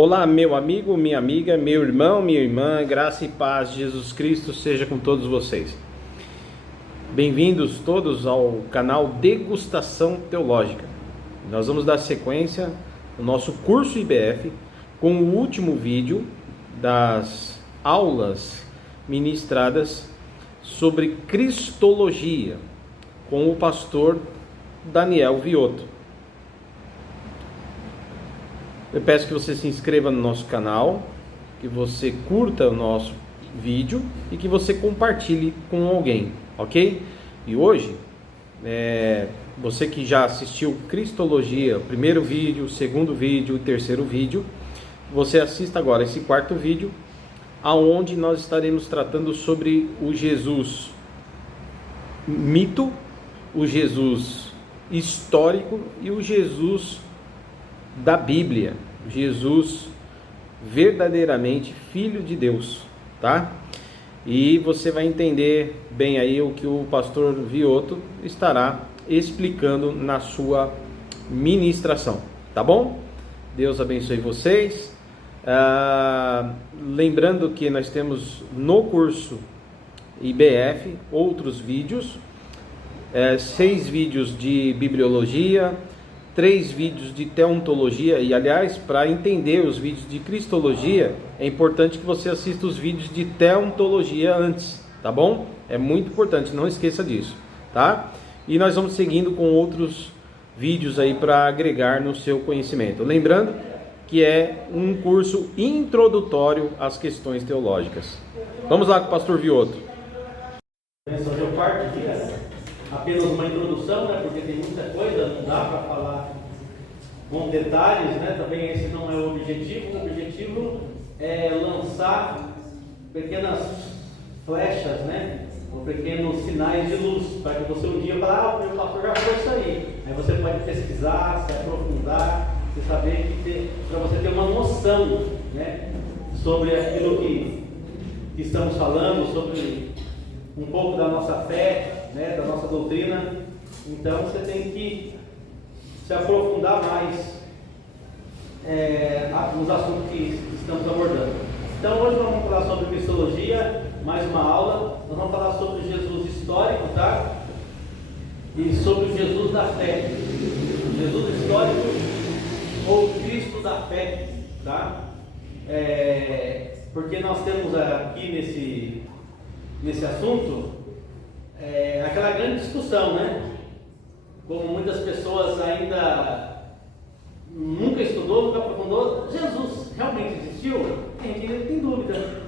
Olá, meu amigo, minha amiga, meu irmão, minha irmã, graça e paz de Jesus Cristo seja com todos vocês. Bem-vindos todos ao canal Degustação Teológica. Nós vamos dar sequência no nosso curso IBF com o último vídeo das aulas ministradas sobre Cristologia com o pastor Daniel Viotto. Eu peço que você se inscreva no nosso canal, que você curta o nosso vídeo e que você compartilhe com alguém, ok? E hoje, você que já assistiu Cristologia, o primeiro vídeo, o segundo vídeo, o terceiro vídeo, você assista agora esse quarto vídeo, aonde nós estaremos tratando sobre o Jesus mito, o Jesus histórico e o Jesus da Bíblia, Jesus verdadeiramente Filho de Deus, tá? E você vai entender bem aí o que o pastor Viotto estará explicando na sua ministração, tá bom? Deus abençoe vocês. Lembrando que nós temos no curso IBF outros vídeos, 6 vídeos de bibliologia, 3 vídeos de teontologia, e aliás, para entender os vídeos de cristologia, é importante que você assista os vídeos de teontologia antes, tá bom? É muito importante, não esqueça disso, tá? E nós vamos seguindo com outros vídeos aí para agregar no seu conhecimento. Lembrando que é um curso introdutório às questões teológicas. Vamos lá com o pastor Viotto. Essa é parte aqui, apenas uma introdução, né? Porque tem muita coisa, não dá para falar com detalhes, né? Também esse não é o objetivo. O objetivo é lançar pequenas flechas, né? Ou pequenos sinais de luz, para que você um dia fale, o meu pastor já falou isso aí. Aí você pode pesquisar, se aprofundar, você saber para você ter uma noção, né? Sobre aquilo que estamos falando, sobre um pouco da nossa fé, né, da nossa doutrina. Então você tem que se aprofundar mais nos assuntos que estamos abordando. Então hoje nós vamos falar sobre cristologia, mais uma aula. Nós vamos falar sobre o Jesus histórico, tá? E sobre o Jesus da fé. Jesus histórico ou Cristo da fé, tá? Porque nós temos aqui nesse assunto aquela grande discussão, né? Como muitas pessoas ainda nunca estudou, nunca aprofundou, Jesus realmente existiu? Tem dúvida,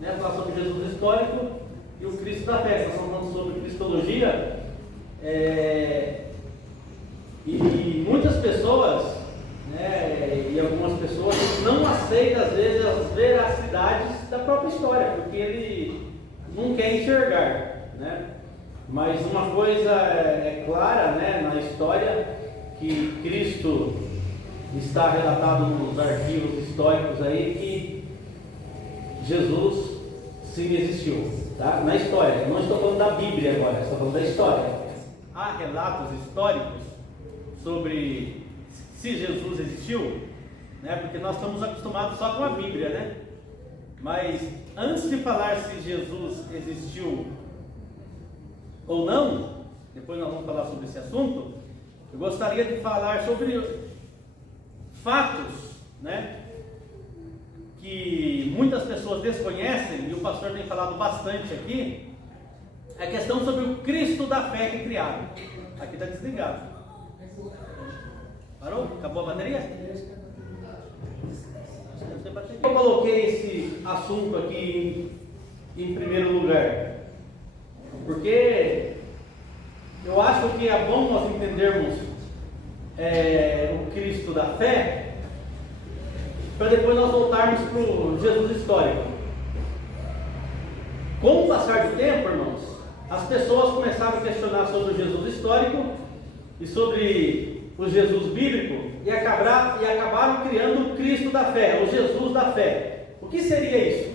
né? Falar sobre Jesus histórico e o Cristo da fé. Nós estamos falando sobre cristologia, e muitas pessoas, né, e algumas pessoas não aceitam às vezes as veracidades da própria história, porque ele não quer enxergar, né? Mas uma coisa é clara, né, na história, que Cristo está relatado nos arquivos históricos aí, que Jesus sim existiu, tá? Na história. Não estou falando da Bíblia agora, estou falando da história. Há relatos históricos sobre se Jesus existiu, né? Porque nós estamos acostumados só com a Bíblia, né? Mas antes de falar se Jesus existiu ou não, depois nós vamos falar sobre esse assunto, eu gostaria de falar sobre fatos, né, que muitas pessoas desconhecem, e o pastor tem falado bastante aqui, a questão sobre o Cristo da fé que criaram. Aqui está desligado. Parou? Acabou a bateria? Eu coloquei esse assunto aqui em primeiro lugar porque eu acho que é bom nós entendermos o Cristo da fé, para depois nós voltarmos para o Jesus histórico. Com o passar do tempo, irmãos, as pessoas começaram a questionar sobre o Jesus histórico e sobre o Jesus bíblico, e acabaram criando o Cristo da fé, o Jesus da fé. O que seria isso?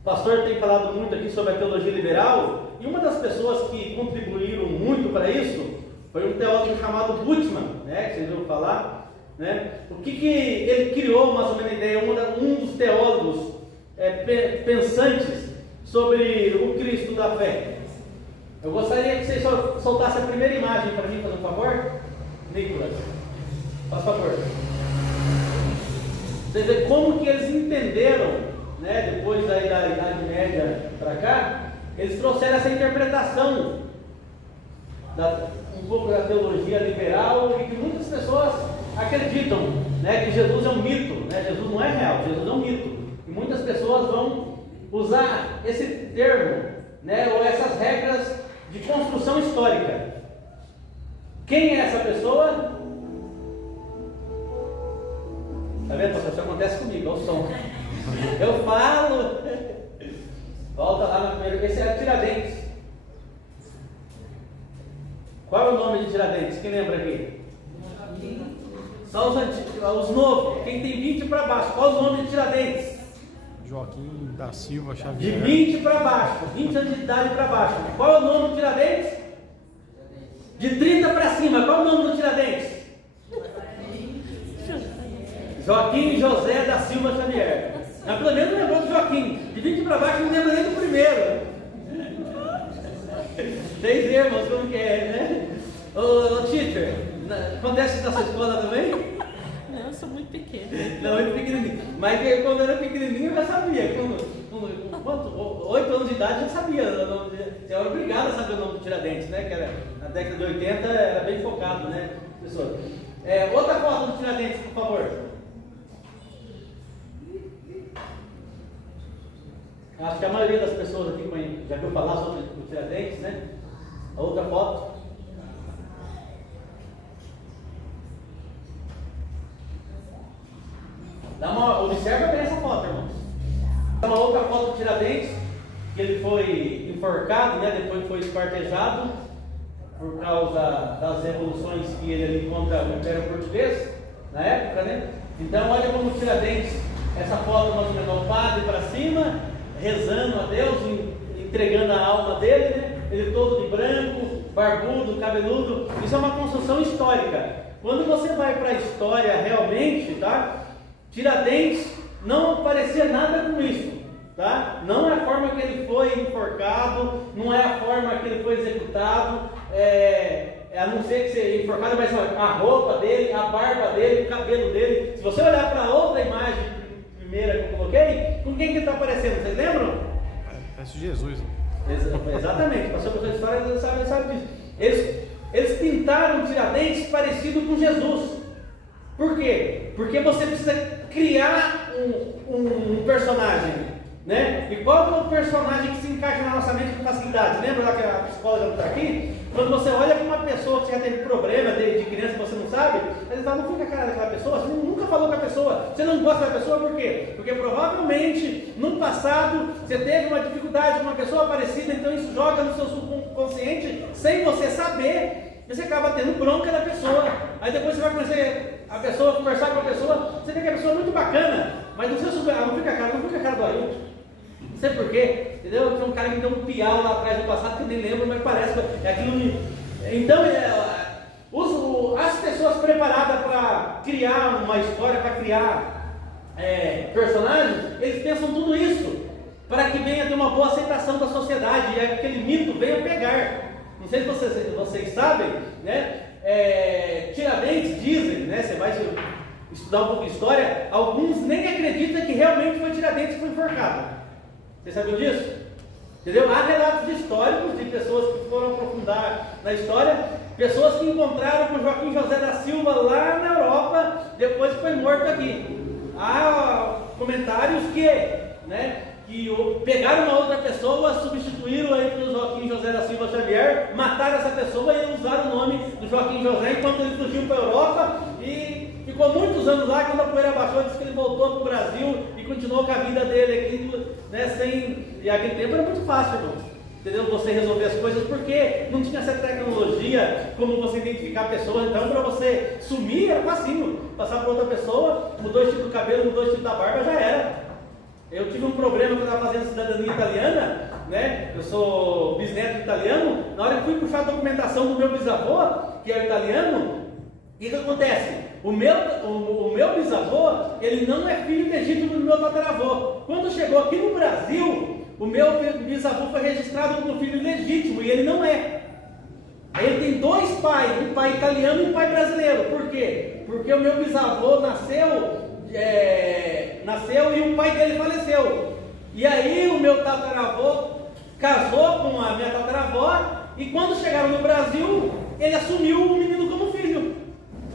O pastor tem falado muito aqui sobre a teologia liberal, e uma das pessoas que contribuíram muito para isso foi um teólogo chamado Bultmann, né, que vocês ouviram falar, né? O que ele criou, mais ou menos, a ideia, um dos teólogos pensantes sobre o Cristo da fé. Eu gostaria que vocês soltassem a primeira imagem para mim, por favor. Nicolas, faz favor. Vocês veem como que eles entenderam, né, depois aí da Idade Média para cá, eles trouxeram essa interpretação, um pouco da teologia liberal, e que muitas pessoas acreditam, né, que Jesus é um mito, né? Jesus não é real, Jesus é um mito. E muitas pessoas vão usar esse termo, né, ou essas regras de construção histórica. Quem é essa pessoa? Está vendo? Isso acontece comigo, olha o som. Eu falo. Volta lá no primeiro. Esse é Tiradentes. Qual é o nome de Tiradentes? Quem lembra aqui? Só os antigos, os novos. Quem tem 20 para baixo. Qual é o nome de Tiradentes? Joaquim da Silva Xavier. De 20 para baixo. 20 anos de idade para baixo. Qual é o nome de Tiradentes? De 30 para cima. Qual é o nome do Tiradentes? Joaquim José da Silva Xavier. Mas pelo menos não lembrou do Joaquim. De 20 para baixo não lembra nem do primeiro. 6 irmãos, como que é, né? Ô teacher, acontece isso na sua escola também? Não, eu sou muito pequena. Não, muito pequenininho. Mas quando eu era pequenininho eu já sabia. Com 8 anos de idade eu já sabia. Você era obrigado a saber o nome do Tiradentes, né? Que era, na década de 80 era bem focado, né, professor? Outra foto do Tiradentes, por favor. Acho que a maioria das pessoas aqui já viu falar sobre o Tiradentes, né? A outra foto. Observa bem essa foto, irmãos. Uma outra foto do Tiradentes, que ele foi enforcado, né? Depois foi esquartejado por causa das revoluções que ele ali contra o Império Português na época, né? Então olha como o Tiradentes, essa foto mais ou menos o padre para cima, rezando a Deus, entregando a alma dele, né? Ele todo de branco, barbudo, cabeludo. Isso é uma construção histórica. Quando você vai para a história realmente, tá? Tiradentes não parecia nada com isso, tá? Não é a forma que ele foi enforcado, não é a forma que ele foi executado, a não ser que seja enforcado, mas a roupa dele, a barba dele, o cabelo dele. Se você olhar para a outra imagem primeira que eu coloquei, com quem que está aparecendo? Vocês lembram? Parece Jesus. Exatamente, passou por essa história, você sabe disso. Eles pintaram Tiradentes parecido com Jesus. Por quê? Porque você precisa criar um personagem, né? E qual é o personagem que se encaixa na nossa mente com facilidade? Lembra lá que a psicóloga não está aqui? Quando você olha para uma pessoa que já teve problema de criança que você não sabe, você fala, não fica a cara daquela pessoa, você nunca falou com a pessoa, você não gosta da pessoa, por quê? Porque provavelmente no passado você teve uma dificuldade com uma pessoa parecida, então isso joga no seu subconsciente sem você saber, e você acaba tendo bronca da pessoa. Aí depois você vai conhecer a pessoa, conversar com a pessoa, você vê que a pessoa é muito bacana, mas no seu subconsciente, não fica a cara do Ailton. Não sei porquê, entendeu? Tinha um cara que deu um piau lá atrás do passado que eu nem lembro, mas parece que é aquilo. Então, as pessoas preparadas para criar uma história, para criar personagens, eles pensam tudo isso para que venha ter uma boa aceitação da sociedade e aquele mito venha pegar. Não sei se vocês sabem, né? Tiradentes dizem, né? Você vai estudar um pouco de história, alguns nem acreditam que realmente foi Tiradentes que foi enforcado. Você sabiam disso? Entendeu? Há relatos históricos de pessoas que foram aprofundar na história, pessoas que encontraram com Joaquim José da Silva lá na Europa, depois que foi morto aqui. Há comentários que pegaram uma outra pessoa, substituíram aí pelo Joaquim José da Silva Xavier, mataram essa pessoa e usaram o nome do Joaquim José enquanto ele fugiu para a Europa e ficou muitos anos lá. Quando a poeira baixou, disse que ele voltou para o Brasil e continuou com a vida dele aqui, né, e aquele tempo era muito fácil, irmão, entendeu? Você resolver as coisas, porque não tinha essa tecnologia como você identificar pessoas. Então para você sumir era facinho, passar para outra pessoa, mudou o estilo do cabelo, mudou o estilo da barba, já era. Eu tive um problema quando eu estava fazendo cidadania italiana, né? Eu sou bisneto italiano. Na hora que fui puxar a documentação do meu bisavô, que é italiano, o que acontece? o meu bisavô, ele não é filho legítimo do meu tataravô. Quando chegou aqui no Brasil, o meu bisavô foi registrado como filho legítimo e ele não é. Ele tem dois pais, um pai italiano e um pai brasileiro. Por quê? Porque o meu bisavô nasceu e o pai dele faleceu. E aí o meu tataravô casou com a minha tataravó e quando chegaram no Brasil, ele assumiu o menino como filho.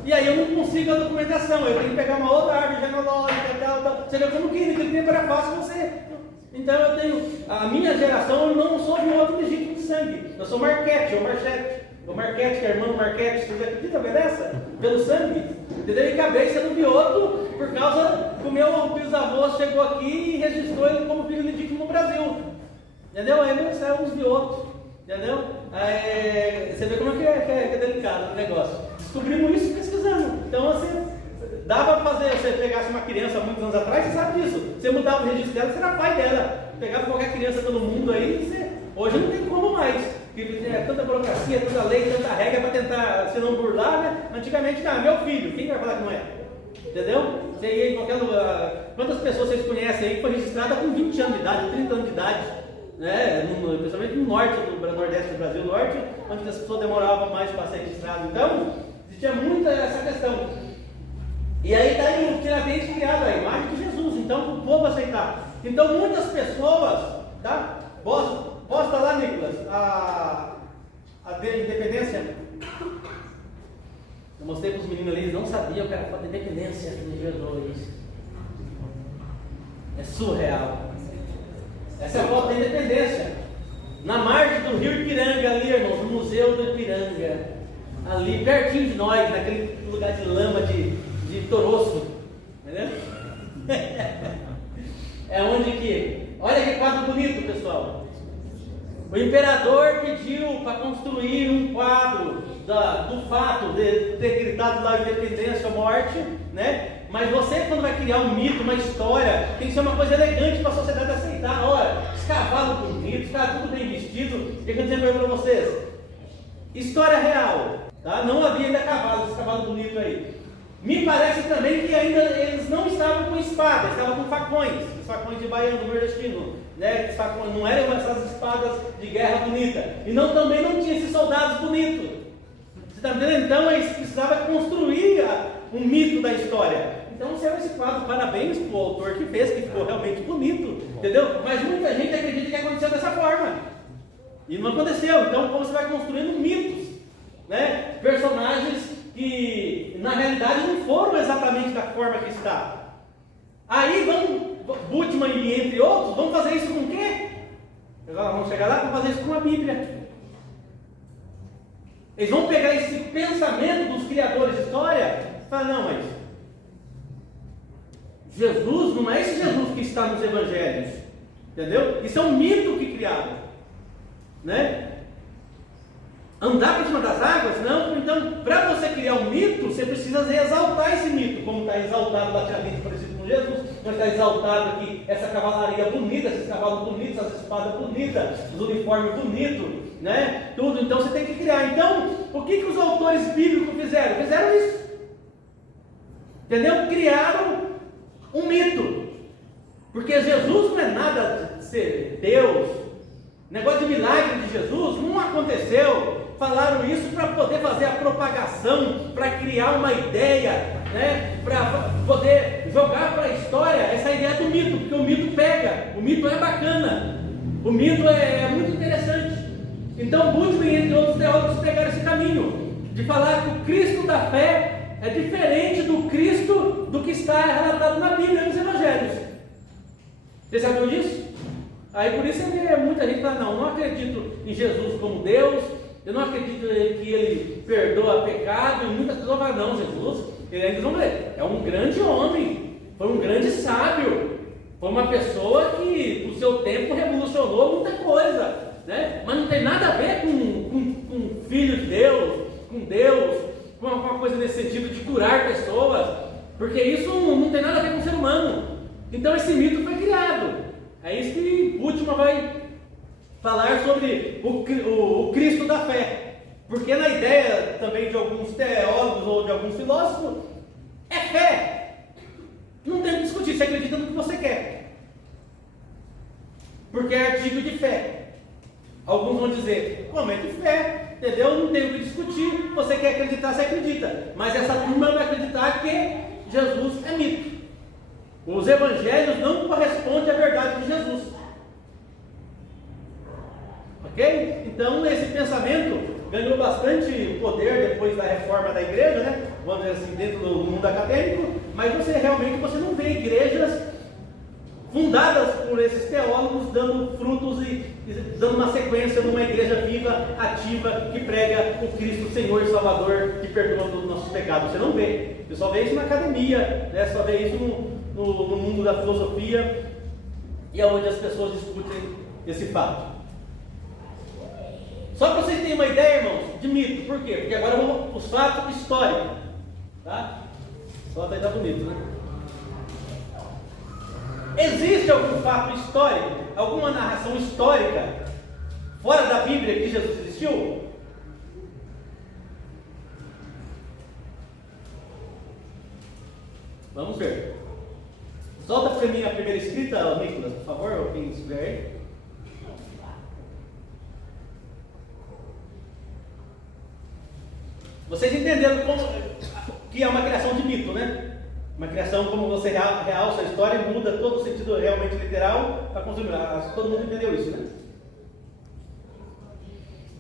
E aí eu não consigo a documentação, eu tenho que pegar uma outra árvore genealógica e tal. Você vê como que naquele tempo era fácil você. Então eu tenho, a minha geração, eu não sou de um outro legítimo de sangue. Eu sou Marquete, ou Marchete. O Marquete, que é irmão Marquete, vocês acreditam dessa? Pelo sangue. Entendeu? E acabei sendo Vioto por causa que o meu bisavô chegou aqui e registrou ele como filho legítimo no Brasil. Entendeu? Aí nós saímos Vioto. Entendeu? Você vê como é que é delicado o negócio. Descobrimos isso pesquisando. Então assim, dava para fazer, você pegasse uma criança há muitos anos atrás, você sabe disso. Você mudava o registro dela, você era pai dela. Pegava qualquer criança pelo mundo aí, hoje não tem como mais. É tanta burocracia, tanta lei, tanta regra para tentar, se não burlar, né? Antigamente, não, meu filho, quem vai falar que não é? Entendeu? Você ia em qualquer lugar. Quantas pessoas vocês conhecem aí que foi registrada com 20 anos de idade, 30 anos de idade? Né? Principalmente no norte, no nordeste do Brasil, norte, onde as pessoas demoravam mais para ser registradas. Então, existia muita essa questão. E aí está aí o Tiradentes criado, a imagem de Jesus, então o povo aceitar. Então muitas pessoas, tá? Posta lá, Nicolas, a independência. Eu mostrei para os meninos ali, eles não sabiam que era a independência de Jesus. É surreal. Essa é a foto da independência. Na margem do rio Ipiranga, ali, irmãos, no Museu do Ipiranga. Ali, pertinho de nós, naquele lugar de lama de Toroço. Entendeu? É onde que... Olha que quadro bonito, pessoal. O imperador pediu para construir um quadro do fato de ter gritado lá independência ou morte, né? Mas você, quando vai criar um mito, uma história, tem que ser uma coisa elegante para a sociedade aceitar. Olha, esse cavalo bonito, está tudo bem vestido. O que eu estou dizendo para vocês? História real, tá? Não havia ainda cavalo, esse cavalo bonito aí. Me parece também que ainda eles não estavam com espada, estavam com facões, os facões de baiano, do nordestino, né? Não eram essas espadas de guerra bonita. E também não tinha esses soldados bonitos. Você está entendendo? Então eles precisavam construir um mito da história. Então serve esse quadro, parabéns para o autor que fez, que ficou realmente bonito, entendeu? Mas muita gente acredita que aconteceu dessa forma. E não aconteceu. Então como você vai construindo mitos, né? Personagens que na realidade não foram exatamente da forma que está. Aí Bultmann e entre outros, vão fazer isso com o quê? Agora vamos chegar lá, vão fazer isso com a Bíblia. Eles vão pegar esse pensamento dos criadores de história e falar, não, mas Jesus não é esse Jesus que está nos evangelhos. Entendeu? Isso é um mito que criaram. Né? Andar por cima das águas? Não. Então, para você criar um mito, você precisa exaltar esse mito, como está exaltado lá, tinha visto parecido com Jesus, como está exaltado aqui essa cavalaria bonita, esses cavalos bonitos, as espadas bonitas, os uniformes bonitos, né? Tudo. Então você tem que criar. Então, o que os autores bíblicos fizeram? Fizeram isso. Entendeu? Criaram um mito. Porque Jesus não é nada de ser Deus. O negócio de milagre de Jesus não aconteceu. Falaram isso para poder fazer a propagação, para criar uma ideia, né? Para poder jogar para a história essa ideia do mito, porque o mito pega, o mito é bacana, o mito é muito interessante. Então Bultmann, entre outros teólogos, pegaram esse caminho de falar que o Cristo da fé é diferente do Cristo do que está relatado na Bíblia, nos Evangelhos. Vocês sabiam disso? Aí por isso muita gente fala, não acredito em Jesus como Deus, eu não acredito que Ele perdoa pecado, e muitas pessoas falam, não, Jesus, Ele ainda é um grande homem, foi um grande sábio, foi uma pessoa que no seu tempo revolucionou muita coisa, né? Mas não tem nada a ver com filho de Deus, com uma coisa nesse sentido de curar pessoas, porque isso não tem nada a ver com o ser humano. Então esse mito foi criado. É isso que Bultmann vai falar sobre o Cristo da fé. Porque na ideia também de alguns teólogos ou de alguns filósofos, É fé. Não tem o que discutir, você acredita no que você quer. Porque é artigo de fé. Alguns vão dizer, como é de fé, entendeu? Não tem o que discutir, você quer acreditar, você acredita. Mas essa turma vai acreditar que Jesus é mito. Os evangelhos não correspondem à verdade de Jesus. Ok? Então esse pensamento ganhou bastante poder depois da reforma da igreja, né? Vamos dizer assim, dentro do mundo acadêmico, mas você não vê igrejas fundadas por esses teólogos dando frutos e dando uma sequência numa igreja viva, ativa, que prega o Cristo Senhor e Salvador, que perdoa todos os nossos pecados. Você não vê. Você só vê isso na academia, né? Só vê isso no mundo da filosofia, e é onde as pessoas discutem esse fato. Só para vocês terem uma ideia, irmãos, de mito. Por quê? Porque agora vamos para os fatos históricos. Tá? Só até tá bonito, né? Existe algum fato histórico, alguma narração histórica fora da Bíblia que Jesus existiu? Vamos ver. Solta para mim a primeira escrita, Nicolas, por favor, quem estiver aí. Vocês entenderam que é uma criação de mito, né? Uma criação como você realça a história e muda todo o sentido realmente literal para consumir. Todo mundo entendeu isso, né?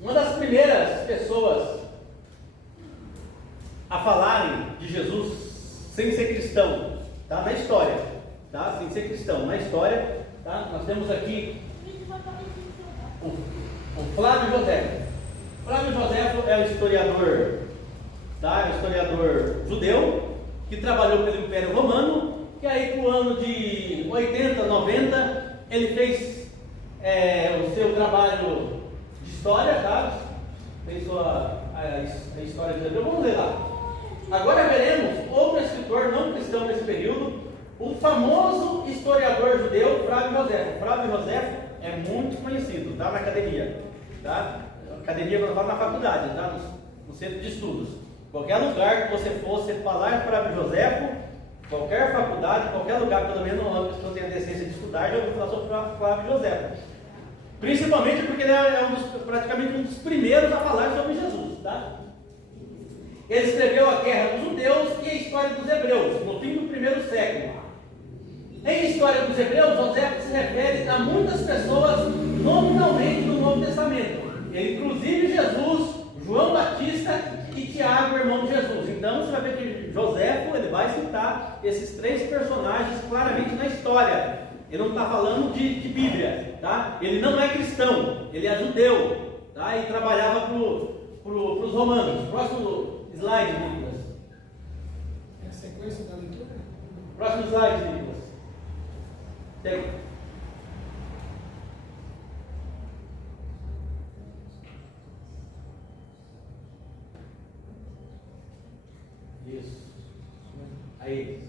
Uma das primeiras pessoas a falarem de Jesus sem ser cristão, tá? Na história, tá? Sem ser cristão, na história, tá? Nós temos aqui o Flávio José. Flávio José é um historiador, tá? É um historiador judeu que trabalhou pelo Império Romano, que aí pro ano de 80, 90, ele fez o seu trabalho de história, tá? Fez a história de Judeu. Vamos ler lá. Agora veremos outro escritor não cristão nesse período, o famoso historiador judeu Flávio José. Flávio José é muito conhecido, tá? Na academia, tá? Academia quando eu falo na faculdade, tá? No centro de estudos. Qualquer lugar que você fosse falar Flávio José, qualquer faculdade, qualquer lugar, pelo menos uma pessoa tem a decência de estudar, já ouviu falar sobre Flávio José. Principalmente porque ele é praticamente um dos primeiros a falar sobre Jesus, tá? Ele escreveu a Guerra dos Judeus e a História dos Hebreus, no fim do primeiro século. Em História dos Hebreus, José se refere a muitas pessoas nominalmente do Novo Testamento. Ele, inclusive Jesus, João Batista e Tiago, irmão de Jesus. Então você vai ver que José, ele vai citar esses três personagens claramente na história. Ele não está falando de Bíblia, tá? Ele não é cristão, ele é judeu, tá? E trabalhava para os romanos. Próximo slide, Nicolas. É a sequência da leitura? Próximo slide, Nicolas. Tem. Isso. Aí.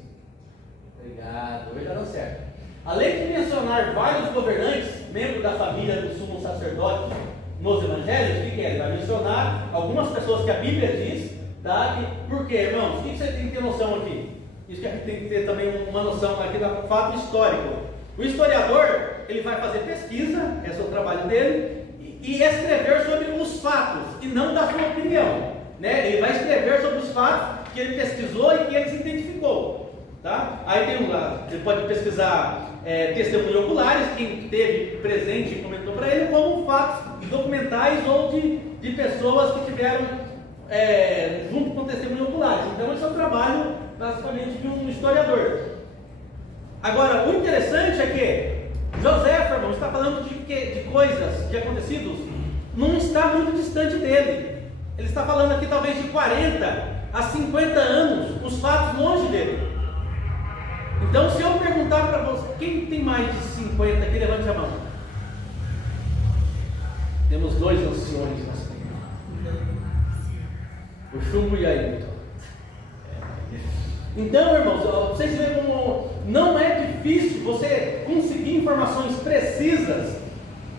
Obrigado. Hoje já deu certo. Além de mencionar vários governantes, membros da família do sumo sacerdote nos evangelhos, o que é? Ele vai mencionar algumas pessoas que a Bíblia diz, tá? Por quê, irmãos? O que você tem que ter noção aqui? Isso que a gente tem que ter também uma noção aqui do fato histórico. O historiador, ele vai fazer pesquisa, esse é o trabalho dele, e escrever sobre os fatos, e não da sua opinião, né? Ele vai escrever sobre os fatos que ele pesquisou e que ele se identificou, tá? Aí tem lá, ele pode pesquisar testemunhos oculares, quem teve presente e comentou para ele, como fatos documentais ou de pessoas que tiveram junto com testemunhos oculares. Então esse é o trabalho basicamente de um historiador. Agora, o interessante é que José, irmão, está falando de coisas, de acontecidos, não está muito distante dele. Ele está falando aqui talvez de 40 a 50 anos, os fatos longe dele. Então, se eu perguntar para você, quem tem mais de 50 aqui, levante a mão. Temos dois anciões. O Chumbo e a Ailton. Então, irmãos, vocês veem como não é difícil você conseguir informações precisas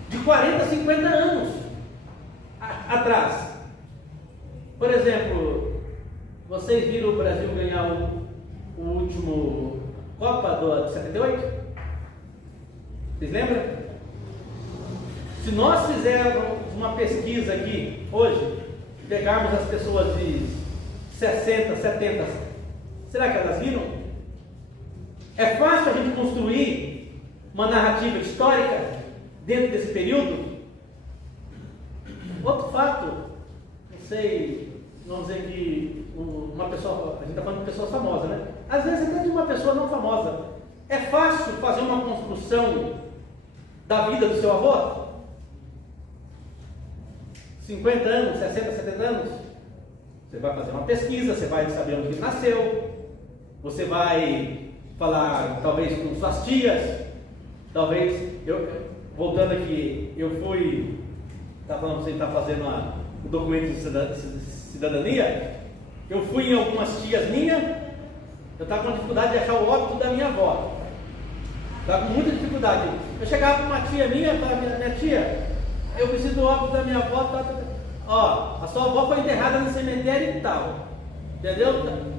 de 40 a 50 anos atrás. Por exemplo, vocês viram o Brasil ganhar o último Copa do 78? Vocês lembram? Se nós fizermos uma pesquisa aqui hoje, pegarmos as pessoas de 60, 70, será que elas viram? É fácil a gente construir uma narrativa histórica dentro desse período? Outro fato, não sei, vamos dizer que uma pessoa, a gente está falando de pessoa famosa, né? Às vezes até de uma pessoa não famosa. É fácil fazer uma construção da vida do seu avô? 50 anos, 60, 70 anos? Você vai fazer uma pesquisa, você vai saber onde ele nasceu, você vai falar talvez com suas tias, talvez, voltando aqui, eu fui, está falando que você está fazendo o documento de cidadania, eu fui em algumas tias minhas, eu estava com dificuldade de achar o óbito da minha avó, estava com muita dificuldade. Eu chegava para uma tia minha, para minha tia, eu preciso do óbito da minha avó, ó, a sua avó foi enterrada no cemitério e tal, entendeu?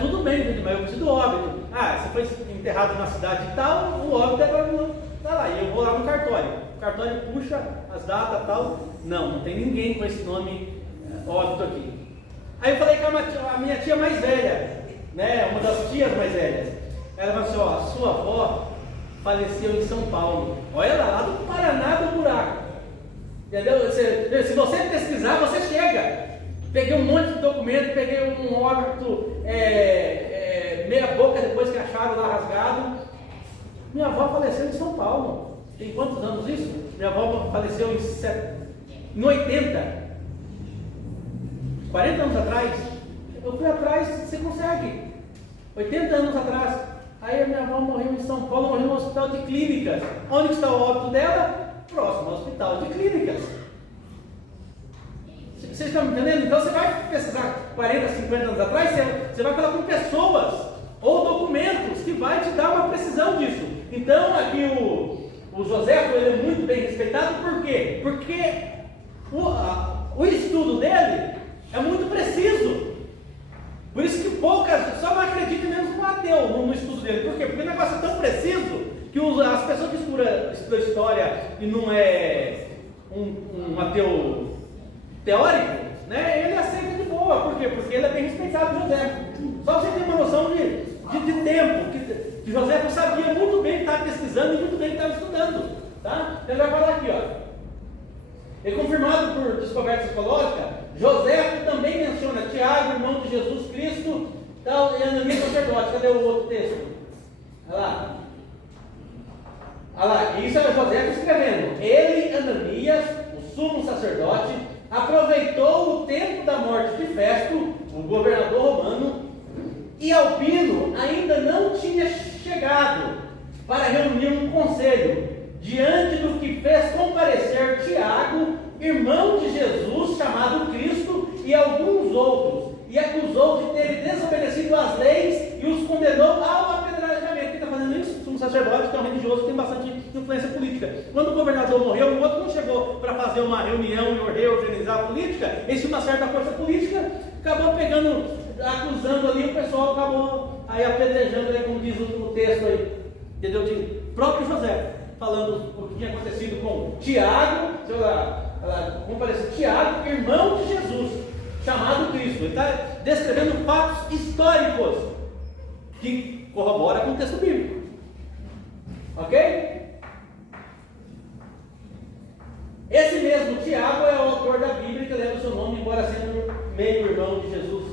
Tudo bem, mas eu preciso do óbito. Você foi enterrado na cidade e tal, o óbito está lá, e eu vou lá no cartório. O cartório puxa as datas e tal. Não tem ninguém com esse nome óbito aqui. Aí eu falei com a minha tia mais velha, né, uma das tias mais velhas. Ela falou assim: ó, a sua avó faleceu em São Paulo. Olha lá do Paraná do buraco. Entendeu? Se você pesquisar, você chega. Peguei um monte de documento, peguei um óbito meia boca depois que acharam lá rasgado. Minha avó faleceu em São Paulo. Tem quantos anos isso? Minha avó faleceu em 80. 40 anos atrás. Eu fui atrás, você consegue. 80 anos atrás. Aí a minha avó morreu em São Paulo, morreu no hospital de clínicas. Onde está o óbito dela? Próximo ao hospital de clínicas. Vocês estão me entendendo? Então você vai pesquisar 40, 50 anos atrás, você vai falar com pessoas ou documentos que vai te dar uma precisão disso. Então aqui o José, ele é muito bem respeitado, por quê? Porque o estudo dele é muito preciso. Por isso que poucas, só não acreditam mesmo no ateu no estudo dele. Por quê? Porque o negócio é tão preciso que as pessoas que estudam história e não é um ateu teórico, né, ele aceita de boa. Por quê? Porque ele é bem respeitado, José. Só para você ter uma noção de tempo, que José sabia muito bem que estava pesquisando e muito bem que estava estudando. Tá? Ele vai falar aqui, ó. E confirmado por descoberta psicológica, José também menciona Tiago, irmão de Jesus Cristo, tal, e Ananias sacerdote. Cadê o outro texto? Olha lá. Olha lá, isso é José escrevendo. Ele, Ananias, o sumo sacerdote, aproveitou o tempo da morte de Festo, o governador romano, e Albino ainda não tinha chegado para reunir um conselho, diante do que fez comparecer Tiago, irmão de Jesus, chamado Cristo, e alguns outros, e acusou de terem desobedecido às leis e os condenou ao apedrejamento. Quem está fazendo isso? Um sacerdote, que é um religioso, que tem bastante influência política. Quando o governador morreu, o outro não chegou para fazer uma reunião e reorganizar a política. Ele tinha uma certa força política, acabou acusando ali, o pessoal acabou aí apedrejando, aí, como diz o texto aí, entendeu? De próprio José, falando o que tinha acontecido com Tiago, como parece, Tiago, irmão de Jesus, chamado Cristo. Ele está descrevendo fatos históricos que corroboram com o texto bíblico. Ok? Esse mesmo Tiago é o autor da Bíblia que leva o seu nome, embora sendo meio irmão de Jesus,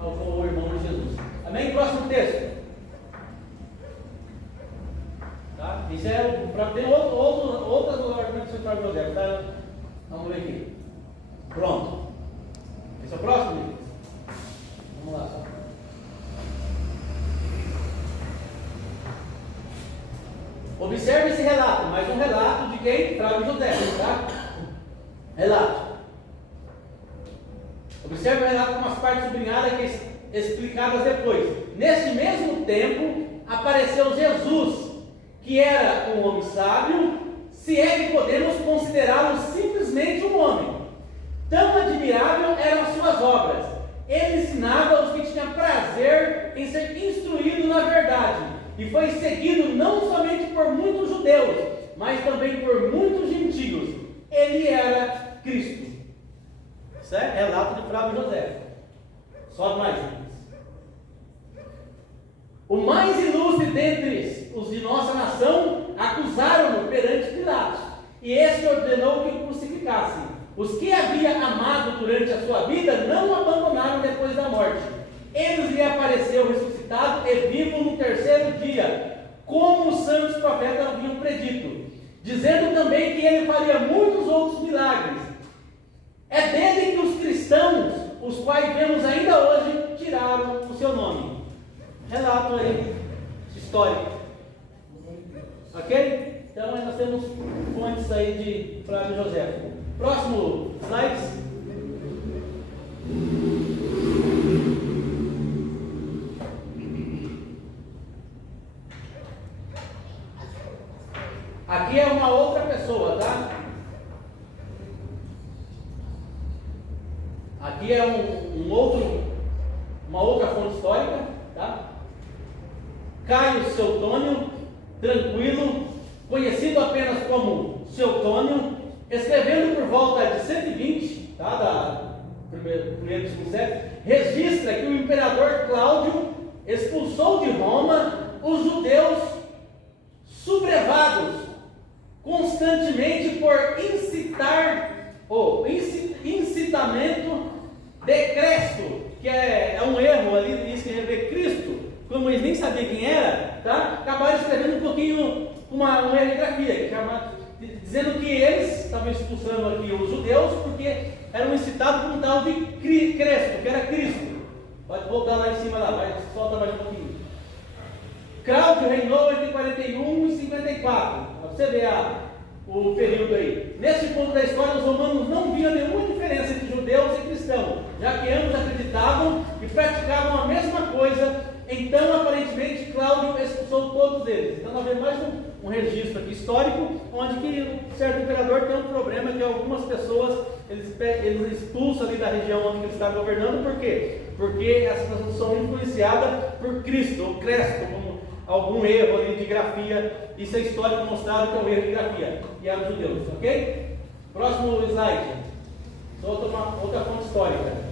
ou irmão de Jesus. Amém? Próximo texto. Tá? Isso tem outras argumentações para o José. Tá? Vamos ver aqui. Pronto. Esse é o próximo? Vamos lá. Observe esse relato, mais um relato de quem? Flávio José, tá? Relato. Observe o relato com as partes sublinhadas que explicadas depois. Nesse mesmo tempo, apareceu Jesus, que era um homem sábio, se é que podemos considerá-lo simplesmente um homem. Tão admirável eram as suas obras, Ele ensinava os que tinham prazer em ser instruído na verdade, e foi seguido não somente por muitos judeus, mas também por muitos gentios. Ele era Cristo. Isso é relato de Flávio José. Só mais um. O mais ilustre dentre os de nossa nação acusaram-no perante Pilatos, e este ordenou que o crucificassem. Os que havia amado durante a sua vida não o abandonaram depois da morte. Ele lhe apareceu ressuscitado e vivo no terceiro dia, como os santos profetas haviam predito, dizendo também que ele faria muitos outros milagres. É dele que os cristãos, os quais vemos ainda hoje, tiraram o seu nome. Relato aí histórico. Ok? Então nós temos fontes aí de Flávio José. Próximo slide. Aqui é uma outra pessoa, tá? Aqui é uma outra fonte histórica, tá? Caio Seutônio, tranquilo, conhecido apenas como Seutônio, escrevendo por volta de 120, tá? Da primeiro século, registra que o imperador Cláudio expulsou de Roma os judeus sublevados constantemente por incitamento de Cristo, que é um erro ali de escrever Cristo, como eles nem sabiam quem era, tá? Acabaram escrevendo um pouquinho uma erro de grafia, dizendo que eles estavam expulsando aqui os judeus porque eram incitados por um tal de Cristo, que era Cristo. Pode voltar lá em cima, lá, vai, solta mais um pouquinho. Cláudio reinou entre 41 e 54. Você vê o período aí. Nesse ponto da história, os romanos não viam nenhuma diferença entre judeus e cristãos, já que ambos acreditavam e praticavam a mesma coisa. Então, aparentemente, Cláudio expulsou todos eles. Então, nós vemos mais um registro aqui histórico, onde que um certo imperador tem um problema que algumas pessoas eles expulsam ali da região onde ele está governando. Por quê? Porque as pessoas são influenciadas por Cristo, ou Cresto, como algum erro ali de grafia. Isso é histórico mostrado que é um erro de grafia, e eram judeus, ok? Próximo slide. Outra fonte histórica.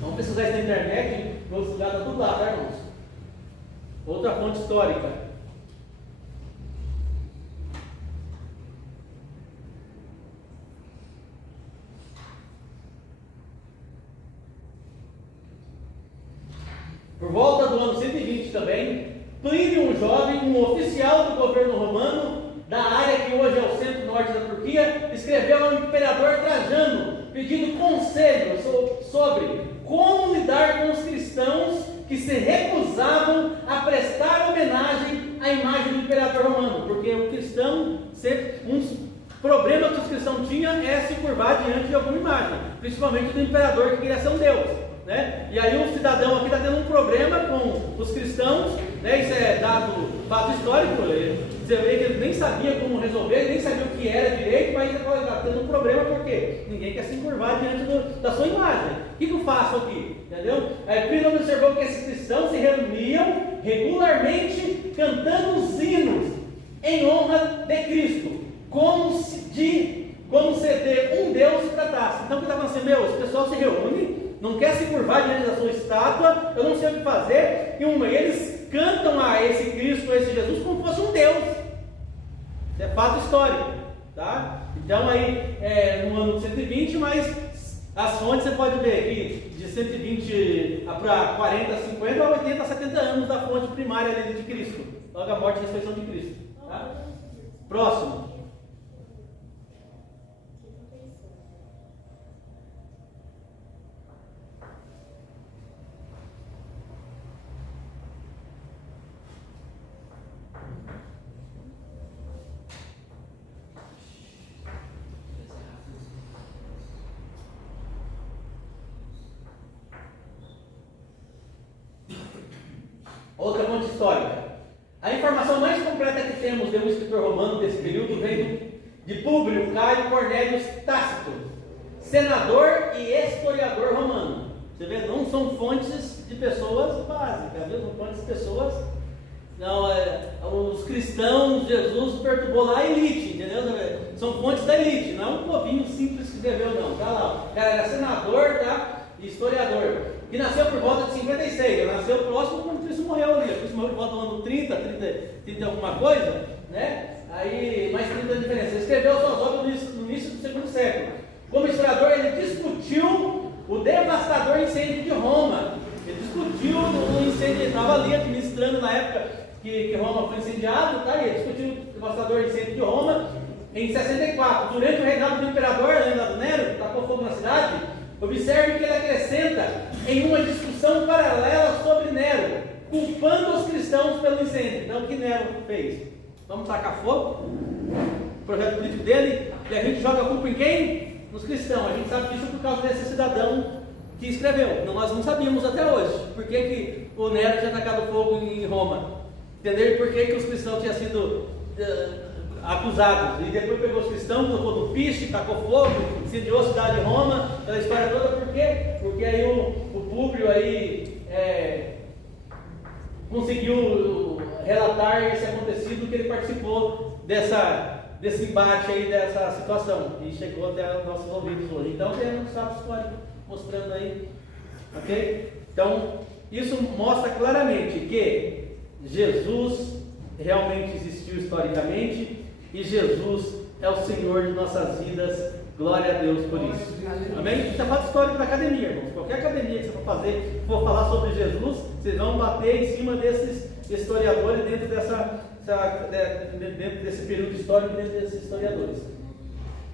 Vamos precisar isso na internet, em outros lugares, está tudo lá, tá, irmãos? Outra fonte histórica. Por volta do ano 120 também, Plínio, um jovem, um oficial do governo romano, da área que hoje é o centro-norte da Turquia, escreveu ao imperador Trajano, pedindo conselho sobre como lidar com os cristãos que se recusavam a prestar homenagem à imagem do imperador romano, porque o cristão, um problema que os cristãos tinham é se curvar diante de alguma imagem, principalmente do imperador que queria ser um deus, né? E aí o cidadão aqui está tendo um problema com os cristãos, né? Isso é dado fato histórico, você vê que ele nem sabia como resolver, nem sabia o que era direito, mas ele está tendo um problema porque ninguém quer se curvar diante da sua imagem. O que eu faço aqui? Entendeu? Aí Plínio observou que esses cristãos se reuniam regularmente cantando os hinos em honra de Cristo, como se de um Deus se tratasse. Então o que está falando assim, esse pessoal se reúne, não quer se curvar diante da sua estátua, eu não sei o que fazer, e eles cantam a esse Cristo, a esse Jesus, como fosse um Deus. Isso é fato histórico, tá? Então aí, no ano de 120, mas as fontes você pode ver aqui, de 120 para 40, 50, 80, 70 anos da fonte primária ali de Cristo, logo a morte e a ressurreição de Cristo, tá? Próximo. Outra fonte histórica. A informação mais completa que temos de um escritor romano desse período vem de Públio Caio Cornélius Tácito, senador e historiador romano. Você vê, não são fontes de pessoas básicas, viu? São fontes de pessoas. Não, os cristãos, Jesus perturbou lá a elite, entendeu? São fontes da elite, não é um povinho simples que escreveu, não. Tá lá, o cara era senador, tá? E historiador, que nasceu por volta de 56, ele nasceu próximo quando Cristo morreu ali. Cristo morreu por volta do ano 30 alguma coisa, né? Aí, mais 30 de diferença. Ele escreveu suas obras no início do segundo século. Como historiador, ele discutiu o devastador incêndio de Roma. Ele discutiu o incêndio, ele estava ali administrando na época que Roma foi incendiado, tá? E ele discutiu o devastador incêndio de Roma em 64. Durante o reinado do imperador, lembra do Nero, que tacou fogo na cidade. Observe que ele acrescenta em uma discussão paralela sobre Nero, culpando os cristãos pelo incêndio. Então, o que Nero fez? Vamos tacar fogo? O projeto político dele, e a gente joga a culpa em quem? Nos cristãos. A gente sabe disso por causa desse cidadão que escreveu. Nós não sabíamos até hoje por que o Nero tinha atacado fogo em Roma. Entender por que os cristãos tinham sido acusados. E depois pegou os cristãos, colocou no piche, tacou fogo, incendiou a cidade de Roma, aquela história toda. Por quê? Porque aí o Públio aí conseguiu relatar esse acontecido, que ele participou desse embate aí, dessa situação, e chegou até os nossos ouvidos hoje. Então tem um fato histórico mostrando aí, ok? Então isso mostra claramente que Jesus realmente existiu historicamente e Jesus é o Senhor de nossas vidas. Glória a Deus por isso. Amém? A gente está falando histórico da academia, irmãos. Qualquer academia que você for fazer, for falar sobre Jesus, vocês vão bater em cima desses historiadores dentro desse período histórico, dentro desses historiadores.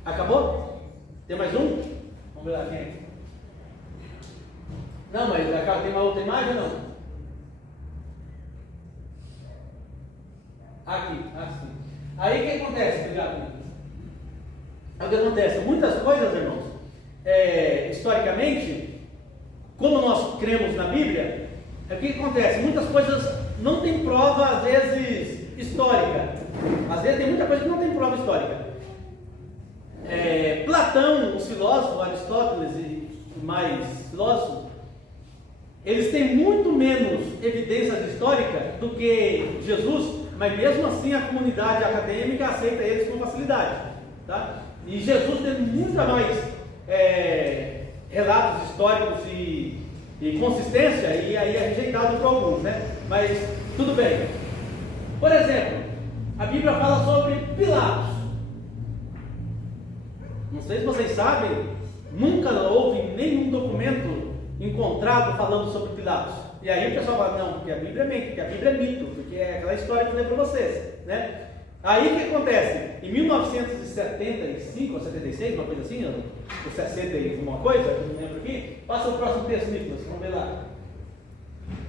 Acabou? Tem mais um? Vamos ver lá quem é. Não, mas tem uma outra imagem ou não? Aqui, assim. Aí o que acontece? Obrigado. O que acontece? Muitas coisas, irmãos, historicamente, como nós cremos na Bíblia, o que acontece? Muitas coisas não tem prova, às vezes, histórica. Às vezes tem muita coisa que não tem prova histórica. Platão, os filósofos, Aristóteles e mais filósofos, eles têm muito menos evidências históricas do que Jesus, mas mesmo assim a comunidade acadêmica aceita eles com facilidade, tá? E Jesus tem muito mais relatos históricos e consistência, e aí é rejeitado por alguns, né? Mas tudo bem. Por exemplo, a Bíblia fala sobre Pilatos. Não sei se vocês sabem, nunca houve nenhum documento encontrado falando sobre Pilatos. E aí o pessoal fala, não, porque a Bíblia é mente, porque a Bíblia é mito, porque é aquela história que eu falei para vocês, né? Aí o que acontece? Em 1975 ou 76, uma coisa assim, ou 60 e alguma coisa, eu não lembro aqui, passa o próximo texto, Nicolas, vamos ver lá,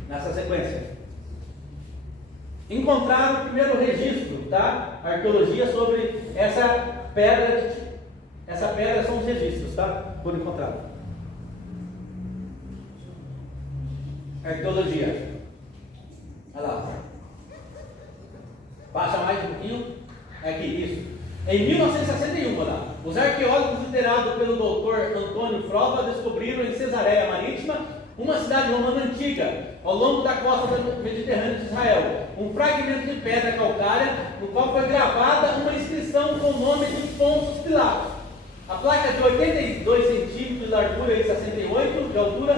nessa sequência. Encontraram o primeiro registro, tá? Arqueologia sobre essa pedra, são os registros, tá? Foram encontrados. Arqueologia. Olha lá. Baixa mais um pouquinho. Aqui, isso. Em 1961, olha lá, os arqueólogos liderados pelo Dr. Antônio Frova descobriram em Cesareia Marítima uma cidade romana antiga, ao longo da costa do Mediterrâneo de Israel, um fragmento de pedra calcária, no qual foi gravada uma inscrição com o nome de Pôncio Pilatos. A placa de 82 centímetros de largura e 68 de altura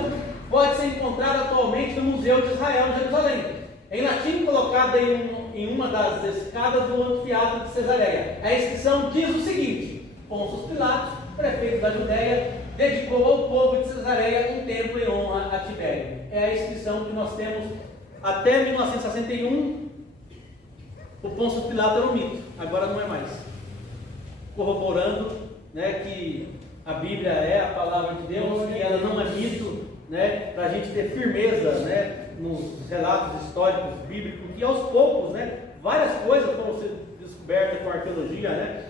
pode ser encontrada atualmente no Museu de Israel em Jerusalém, em latim colocada em uma das escadas do anfiteatro de Cesareia. A inscrição diz o seguinte: Pôncio Pilatos, prefeito da Judéia, dedicou ao povo de Cesareia um templo em honra a Tibério. É a inscrição que nós temos até 1961. O Pôncio Pilatos era um mito, agora não é mais. Corroborando, né, que a Bíblia é a palavra de Deus, que ela não é mito, né, para a gente ter firmeza, né, nos relatos históricos bíblicos, e aos poucos, né, várias coisas foram sendo descobertas com a arqueologia, né,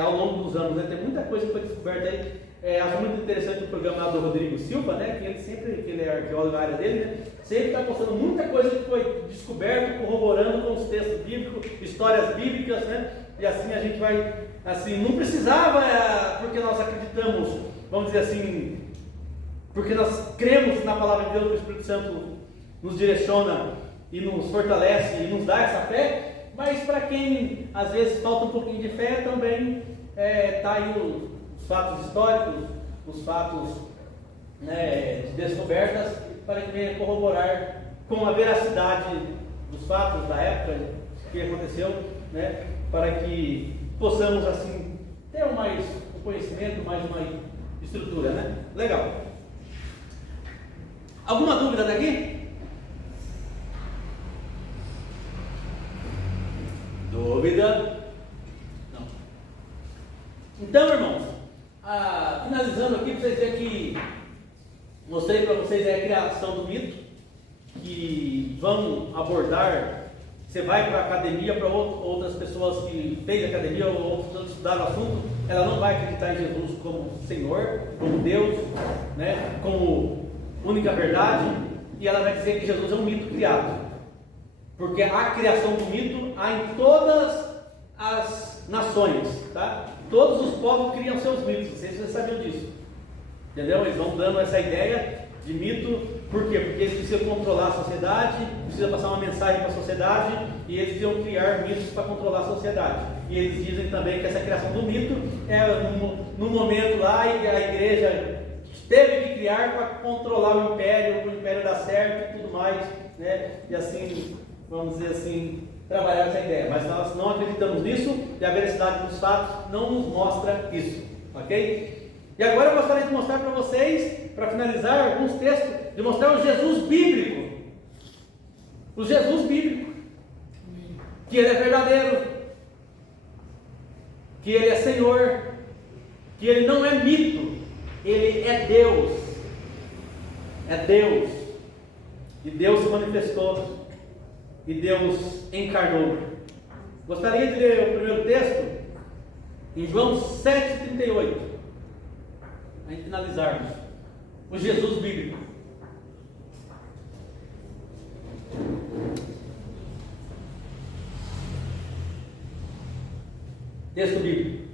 ao longo dos anos, né, tem muita coisa que foi descoberta aí. Acho muito interessante o programa lá do Rodrigo Silva, né, que ele sempre, que ele é arqueólogo da área dele, né, sempre está postando muita coisa que foi descoberta, corroborando com os textos bíblicos, histórias bíblicas, né, e assim a gente vai, assim, não precisava, porque nós acreditamos, vamos dizer assim, porque nós cremos na palavra de Deus, que o Espírito Santo nos direciona e nos fortalece e nos dá essa fé, mas para quem às vezes falta um pouquinho de fé também está aí os fatos históricos, os fatos de descobertas, para que venha corroborar com a veracidade dos fatos da época que aconteceu, né, para que possamos assim ter mais um conhecimento, mais uma estrutura, né? Legal. Alguma dúvida daqui? Dúvida? Não. Então, irmãos, finalizando aqui, para vocês verem que mostrei para vocês a criação do mito, que vão abordar. Você vai para a academia, para outras pessoas que fez academia ou outros estudaram o assunto, ela não vai acreditar em Jesus como Senhor, como Deus, né, como única verdade, e ela vai dizer que Jesus é um mito criado, porque a criação do mito há em todas as nações, tá? Todos os povos criam seus mitos, não sei se vocês sabiam disso, entendeu? Eles vão dando essa ideia de mito. Por quê? Porque eles precisam controlar a sociedade, precisam passar uma mensagem para a sociedade, e eles precisam criar mitos para controlar a sociedade. E eles dizem também que essa criação do mito é no momento lá, e a igreja teve que criar para controlar o império dar certo e tudo mais, né? E assim, vamos dizer assim, trabalhar essa ideia. Mas nós não acreditamos nisso, e a veracidade dos fatos não nos mostra isso, ok? E agora eu gostaria de mostrar para vocês, para finalizar, alguns textos, de mostrar o Jesus bíblico. O Jesus bíblico. Que Ele é verdadeiro. Que Ele é Senhor. Que Ele não é mito. Ele é Deus. É Deus. E Deus se manifestou. E Deus encarnou. Gostaria de ler o primeiro texto em João 7,38. Para finalizarmos. O Jesus bíblico. Texto bíblico.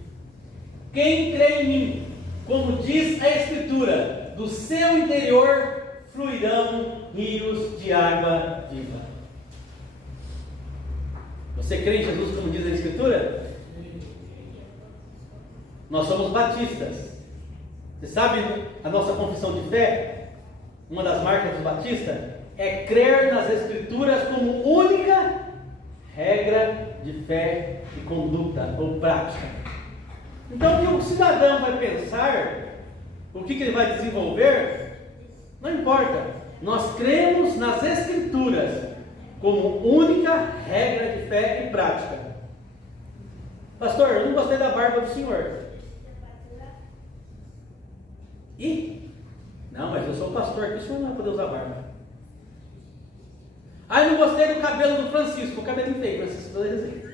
Quem crê em mim, como diz a Escritura, do seu interior fluirão rios de água viva. Você crê em Jesus como diz a Escritura? Nós somos batistas. Você sabe a nossa confissão de fé? Uma das marcas dos batistas é crer nas Escrituras como única regra de fé e conduta ou prática. Então, o que o cidadão vai pensar, o que ele vai desenvolver, não importa. Nós cremos nas Escrituras como única regra de fé e prática. Pastor, eu não gostei da barba do senhor. Não, mas eu sou pastor aqui, o senhor não vai poder usar barba. Eu não gostei do cabelo do Francisco, o cabelinho feio, Francisco.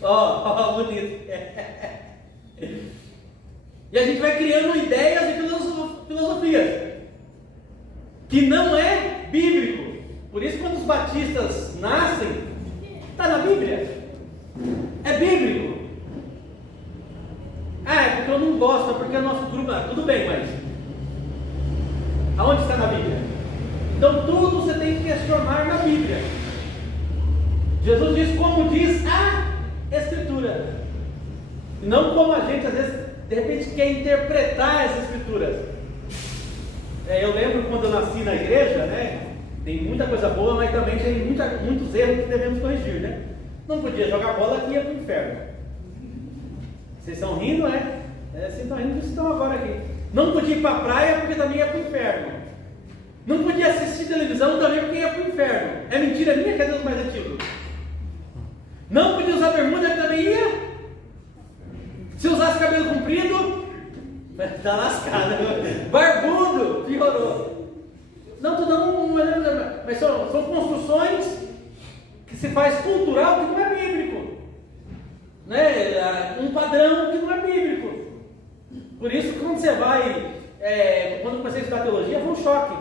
Ó, bonito. E a gente vai criando ideias e filosofias que não é bíblico. Por isso, quando os batistas nascem, está na Bíblia. É bíblico. É porque eu não gosto, porque o nosso grupo. Tudo bem, mas aonde está na Bíblia? Então tudo você tem que questionar na Bíblia. Jesus diz como diz a Escritura, e não como a gente às vezes de repente quer interpretar as Escrituras. Eu lembro quando eu nasci na igreja, né? Tem muita coisa boa, mas também tem muitos erros que devemos corrigir, né? Não podia jogar bola aqui, ia para o inferno. Vocês estão rindo, né? Vocês estão rindo, vocês estão agora aqui. Não podia ir para a praia porque também ia para o inferno. Não podia assistir televisão também porque ia para o inferno. É mentira minha, que é Deus mais antigo. Não podia usar bermuda, que também ia. Se usasse cabelo comprido, tá lascado. Barbudo, piorou. Não, estou dando um exemplo, mas são construções que se faz cultural que não é bíblico, né? Um padrão que não é bíblico. Por isso, quando você vai, quando eu comecei a estudar teologia, foi um choque,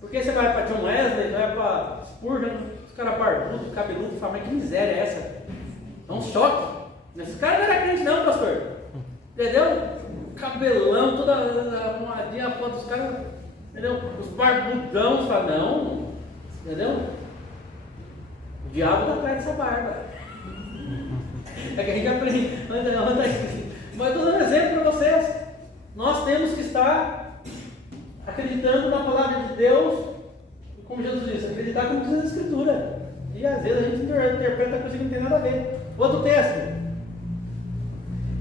porque você vai para John Wesley, vai para Spurgeon, os caras barbudos, cabeludo, falam, mas que miséria é essa? É um choque. Esse cara não era crente não, pastor, entendeu? cabelão, toda arrumadinha, a foto dos caras, entendeu? Os barbudão, fala, não, entendeu? O diabo está atrás dessa barba. É que a gente aprende. Mas eu estou dando exemplo para vocês. Nós temos que estar acreditando na palavra de Deus, como Jesus disse, acreditar como diz a Escritura. E às vezes a gente interpreta coisa que não tem nada a ver. Outro texto.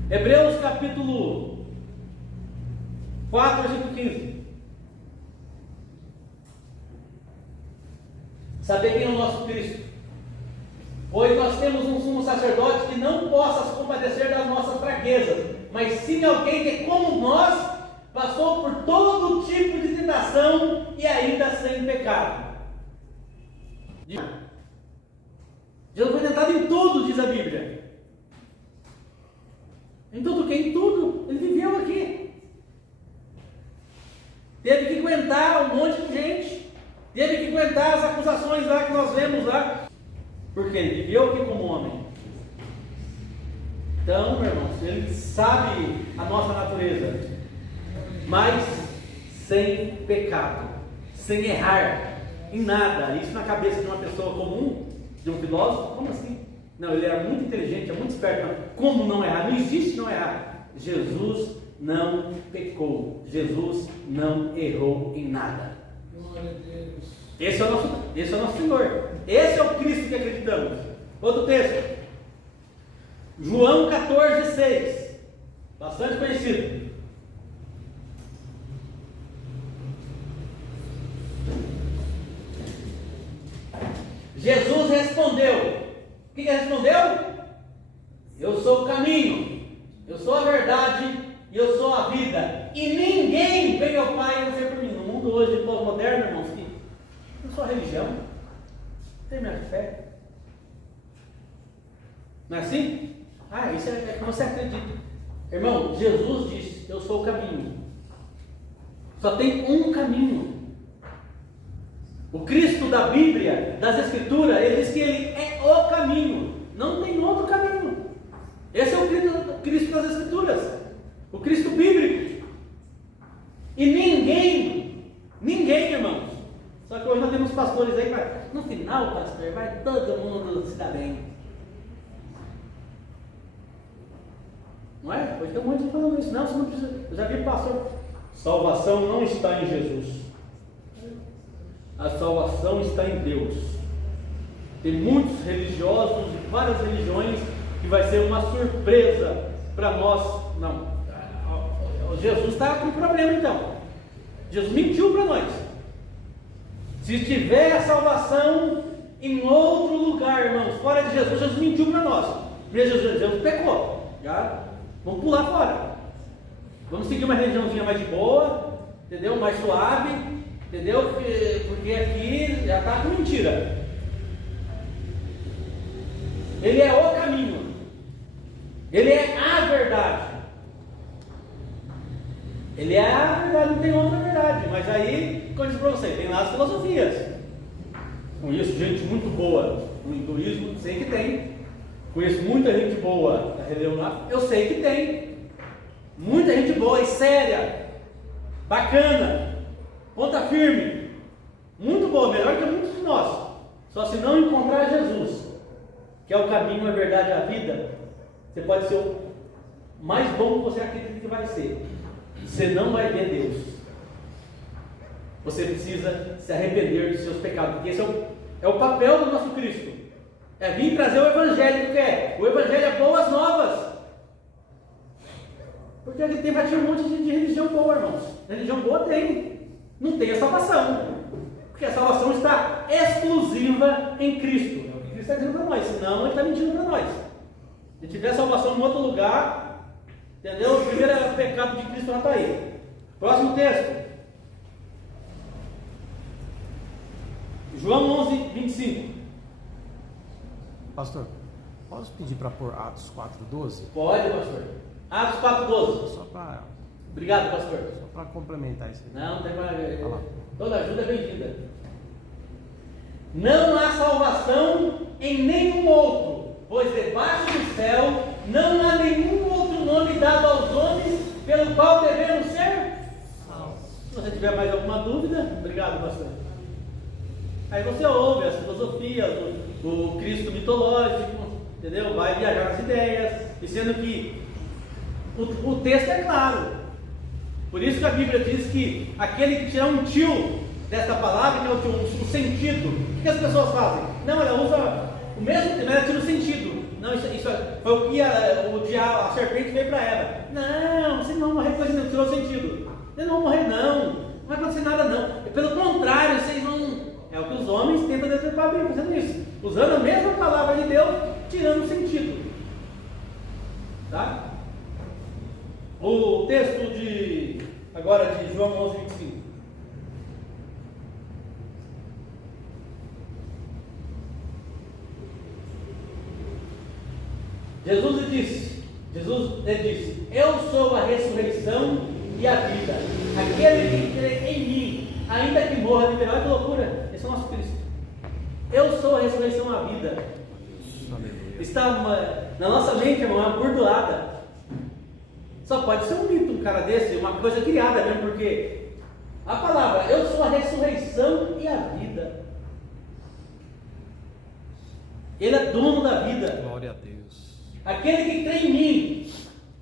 Hebreus capítulo 4, versículo 15. Saber quem é o nosso Cristo. Pois nós temos um sumo sacerdote que não possa se compadecer das nossas fraquezas, mas sim alguém que, como nós, passou por todo tipo de tentação e ainda sem pecado. Jesus foi tentado em tudo, diz a Bíblia. Em tudo o quê? Em tudo. Ele viveu aqui. Teve que aguentar um monte de gente. Teve que aguentar as acusações lá que nós vemos lá. Porque ele viveu aqui como homem. Então, meu irmão, ele sabe a nossa natureza. Mas sem pecado. Sem errar em nada. Isso na cabeça de uma pessoa comum, de um filósofo, como assim? Não, ele era muito inteligente, é muito esperto. Como não errar? Não existe não errar. Jesus não pecou. Jesus não errou em nada. Glória a Deus. Esse é o nosso Senhor. Esse é o Cristo que acreditamos. Outro texto. João 14,6. Bastante conhecido. Jesus respondeu. O que ele respondeu? Eu sou o caminho, eu sou a verdade e eu sou a vida. E ninguém vem ao Pai a não ser por mim. No mundo hoje, pós-moderno, irmãos, que não sou a religião, tem minha fé. Não é assim? Ah, isso é como você acredita. Irmão, Jesus disse, eu sou o caminho. Só tem um caminho. O Cristo da Bíblia, das Escrituras, ele diz que ele é o caminho. Não tem outro caminho. Esse é o Cristo das Escrituras. O Cristo bíblico. E ninguém, irmãos. Só que hoje nós temos pastores aí que no final, pastor, vai todo mundo se dar bem. Não é? Hoje tem um monte de gente falando isso. Não, você não precisa. Eu já vi pastor. Salvação não está em Jesus. A salvação está em Deus. Tem muitos religiosos de várias religiões que vai ser uma surpresa para nós. Não, Jesus está com problema então. Jesus mentiu para nós. Se tiver a salvação em outro lugar, irmãos, fora de Jesus, Jesus mentiu para nós. Jesus pecou. Já vamos pular fora. Vamos seguir uma religiãozinha mais de boa, entendeu? Mais suave. Entendeu? Porque aqui já está com mentira. Ele é o caminho. Ele é a verdade. Ele é a verdade, não tem outra verdade. Mas aí, como eu disse para você, tem lá as filosofias. Conheço gente muito boa no hinduísmo, sei que tem. Conheço muita gente boa na religião lá, eu sei que tem. Muita gente boa e séria, bacana. Ponta firme, muito boa, melhor que muitos de nós. Só se não encontrar Jesus, que é o caminho, a verdade e a vida, você pode ser o mais bom que você acredita que vai ser. Você não vai ver Deus. Você precisa se arrepender dos seus pecados, porque esse é o papel do nosso Cristo. É vir trazer o Evangelho, que é? O Evangelho é boas novas. Porque aqui tem batido um monte de religião boa, irmãos. Religião boa tem. Não tem a salvação, porque a salvação está exclusiva em Cristo. É o que Cristo está dizendo para nós, senão ele está mentindo para nós. Se tiver salvação em outro lugar, entendeu? O primeiro pecado de Cristo já está aí. Próximo texto, João 11:25. Pastor, posso pedir para pôr Atos 4:12? Pode, pastor. Atos 4:12. Só para... Obrigado, pastor. Só para complementar isso aí. Não tem mais. Toda ajuda é bem-vinda. Não há salvação em nenhum outro, pois debaixo do céu não há nenhum outro nome dado aos homens pelo qual devemos ser. Se você tiver mais alguma dúvida, obrigado bastante. Aí você ouve as filosofias, o Cristo mitológico, entendeu? Vai viajar nas ideias, e sendo que o texto é claro. Por isso que a Bíblia diz que aquele que tirar um tio desta palavra, que é o sentido, o que as pessoas fazem? Não, ela usa o mesmo tema, ela tira o sentido. Não, isso foi o que a serpente veio para Eva. Não, vocês não vão morrer porque não tirou o sentido. Vocês não vão morrer, não vai acontecer nada, não. Pelo contrário, vocês vão. É o que os homens tentam deturpar a Bíblia, fazendo isso, usando a mesma palavra de Deus, tirando o sentido. Tá? O texto agora de João 11, 25. Jesus lhe disse, eu sou a ressurreição e a vida. Aquele que crê em mim, ainda que morra, viverá. Olha que loucura, esse é o nosso Cristo. Eu sou a ressurreição e a vida. Está na nossa mente, irmão, uma burdoada. Só pode ser um mito, um cara desse, uma coisa criada mesmo, porque a palavra, eu sou a ressurreição e a vida. Ele é dono da vida. Glória a Deus. Aquele que crê em mim,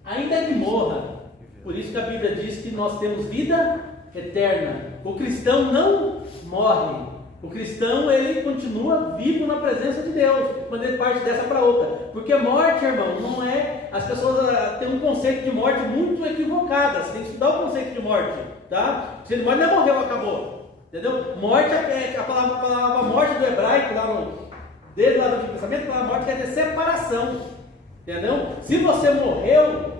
ainda que morra. Por isso que a Bíblia diz que nós temos vida eterna. O cristão não morre. O cristão, ele continua vivo na presença de Deus, quando ele parte dessa para outra. Porque morte, irmão, não é... As pessoas têm um conceito de morte muito equivocado. Você tem que estudar o conceito de morte, tá? Se ele morre, não morreu, acabou. Entendeu? Morte, a palavra morte do hebraico, desde lá do Antigo Testamento, a palavra morte quer dizer separação. Entendeu? Se você morreu,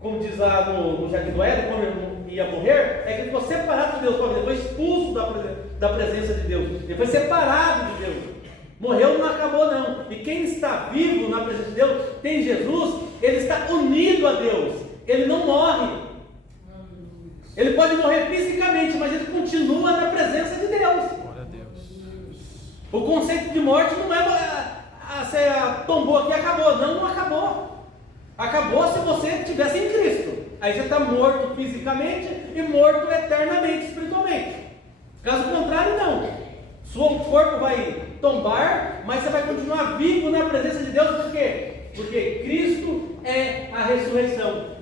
como diz lá no Jardim do Éden, quando ele ia morrer, é que ele ficou separado de Deus, ele foi expulso da presença de Deus, ele foi separado de Deus. Morreu, não acabou não. E quem está vivo na presença de Deus, tem Jesus, ele está unido a Deus, ele não morre. Ele pode morrer fisicamente, mas ele continua na presença de Deus. Glória a Deus. O conceito de morte não é você tombou aqui e acabou. Não acabou. Acabou se você estivesse em Cristo. Aí você está morto fisicamente e morto eternamente, espiritualmente. Caso contrário, não. Seu corpo vai tombar, mas você vai continuar vivo na presença de Deus. Por quê? Porque Cristo é a ressurreição.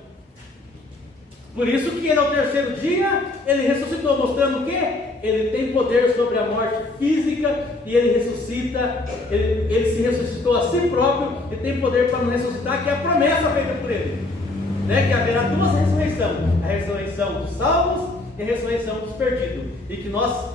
Por isso que ele, ao terceiro dia, ele ressuscitou, mostrando o quê? Ele tem poder sobre a morte física e ele ressuscita, ele se ressuscitou a si próprio e tem poder para nos ressuscitar, que é a promessa feita por ele, né? Que haverá duas ressurreições, a ressurreição dos salvos e a ressurreição dos perdidos, e que nós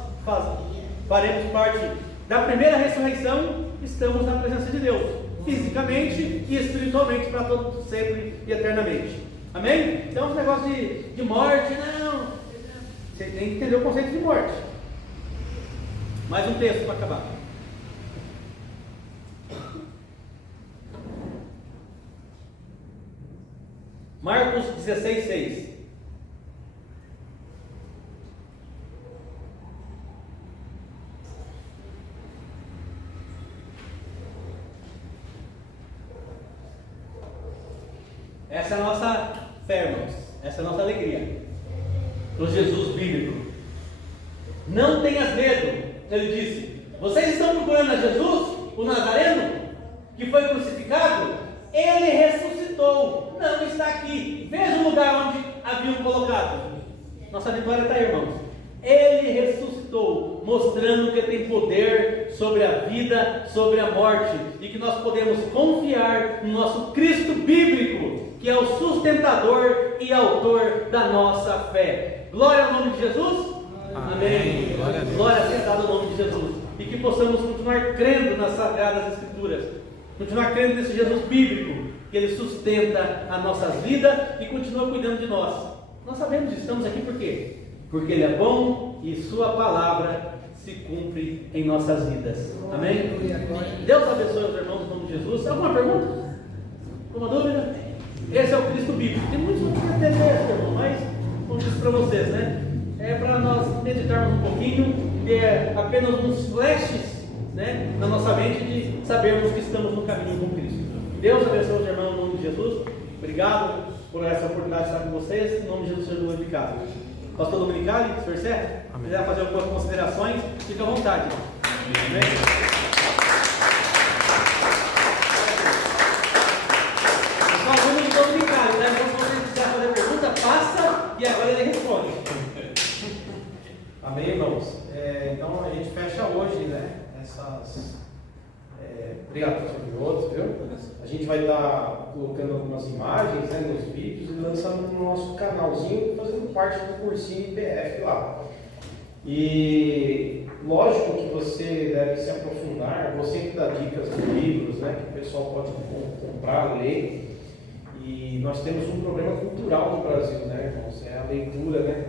faremos parte da primeira ressurreição, estamos na presença de Deus, fisicamente e espiritualmente, para todos sempre e eternamente. Amém? Então esse negócio de morte, não. Você tem que entender o conceito de morte. Mais um texto para acabar. Marcos 16, 6. Essa é a nossa fé, irmãos. Essa é a nossa alegria. O Jesus bíblico. Não tenhas medo, ele disse. Vocês estão procurando a Jesus, o Nazareno, que foi crucificado? Ele ressuscitou. Não está aqui. Veja o lugar onde haviam colocado. Nossa vitória está aí, irmãos. Ele ressuscitou, mostrando que tem poder sobre a vida, sobre a morte, e que nós podemos confiar no nosso Cristo bíblico, que é o sustentador e autor da nossa fé. Glória ao nome de Jesus. Amém. Glória seja dada ao nome de Jesus. E que possamos continuar crendo nas Sagradas Escrituras, continuar crendo nesse Jesus bíblico, que ele sustenta as nossas vidas e continua cuidando de nós. Nós sabemos disso, estamos aqui por quê? Porque ele é bom e sua palavra se cumpre em nossas vidas. Amém? Deus abençoe os irmãos no nome de Jesus. Alguma pergunta? Alguma dúvida? Esse é o Cristo bíblico. Tem muitos outros que até esse, irmão, mas como disse para vocês, né? É para nós meditarmos um pouquinho, ter apenas uns flashes, né, na nossa mente, de sabermos que estamos no caminho com Cristo. Deus abençoe os irmãos no nome de Jesus. Obrigado por essa oportunidade de estar com vocês. Em nome de Jesus seja glorificado. Pastor Dominicali, senhor Serra, se quiser fazer algumas considerações, fique à vontade. Amém. Pessoal, vamos de Dominicali, né? Então, se você quiser fazer pergunta, faça e agora ele responde. Amém, irmãos? Então a gente fecha hoje, né? Obrigado, professor Piloto, viu? A gente vai estar colocando algumas imagens, né, nos vídeos e lançando no nosso canalzinho, fazendo parte do cursinho IPF lá. E lógico que você deve se aprofundar, vou sempre dar dicas de livros, né, que o pessoal pode comprar, ler. E nós temos um problema cultural no Brasil, né, irmãos? É a leitura, né?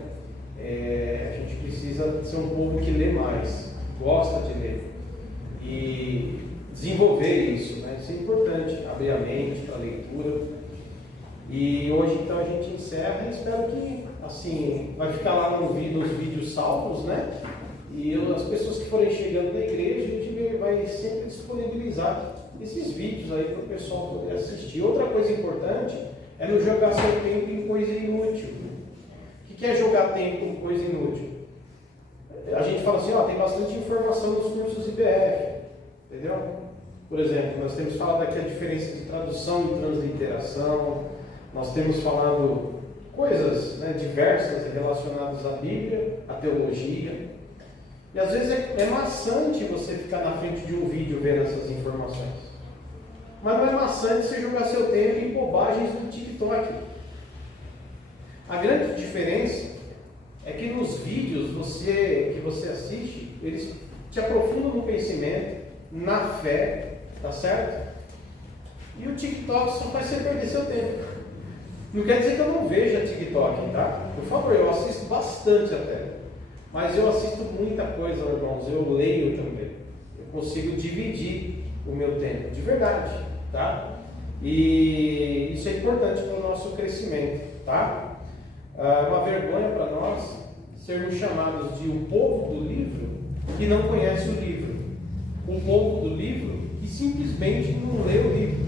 A gente precisa ser um povo que lê mais, gosta de ler e desenvolver isso, né? Isso é importante, abrir a mente para a leitura. E hoje então a gente encerra e espero que assim vai ficar lá nos vídeos salvos, né? E as pessoas que forem chegando na igreja, a gente vai sempre disponibilizar esses vídeos aí para o pessoal poder assistir. Outra coisa importante é não jogar seu tempo em coisa inútil. O que é jogar tempo em coisa inútil? A gente fala assim, tem bastante informação nos cursos IBF, entendeu? Por exemplo, nós temos falado aqui a diferença de tradução e transliteração, nós temos falado coisas, né, diversas relacionadas à Bíblia, à teologia, e às vezes é maçante você ficar na frente de um vídeo vendo essas informações, mas não é maçante você jogar seu tempo em bobagens do TikTok. A grande diferença é que nos vídeos que você assiste, eles te aprofundam no conhecimento, na fé, tá certo? E o TikTok só faz você perder seu tempo. Não quer dizer que eu não veja TikTok, tá? Por favor, eu assisto bastante até. Mas eu assisto muita coisa, irmãos. Eu leio também. Eu consigo dividir o meu tempo, de verdade, tá? E isso é importante para o nosso crescimento, tá? Uma vergonha para nós sermos chamados de o povo do livro que não conhece o livro. O povo do livro que simplesmente não lê o livro.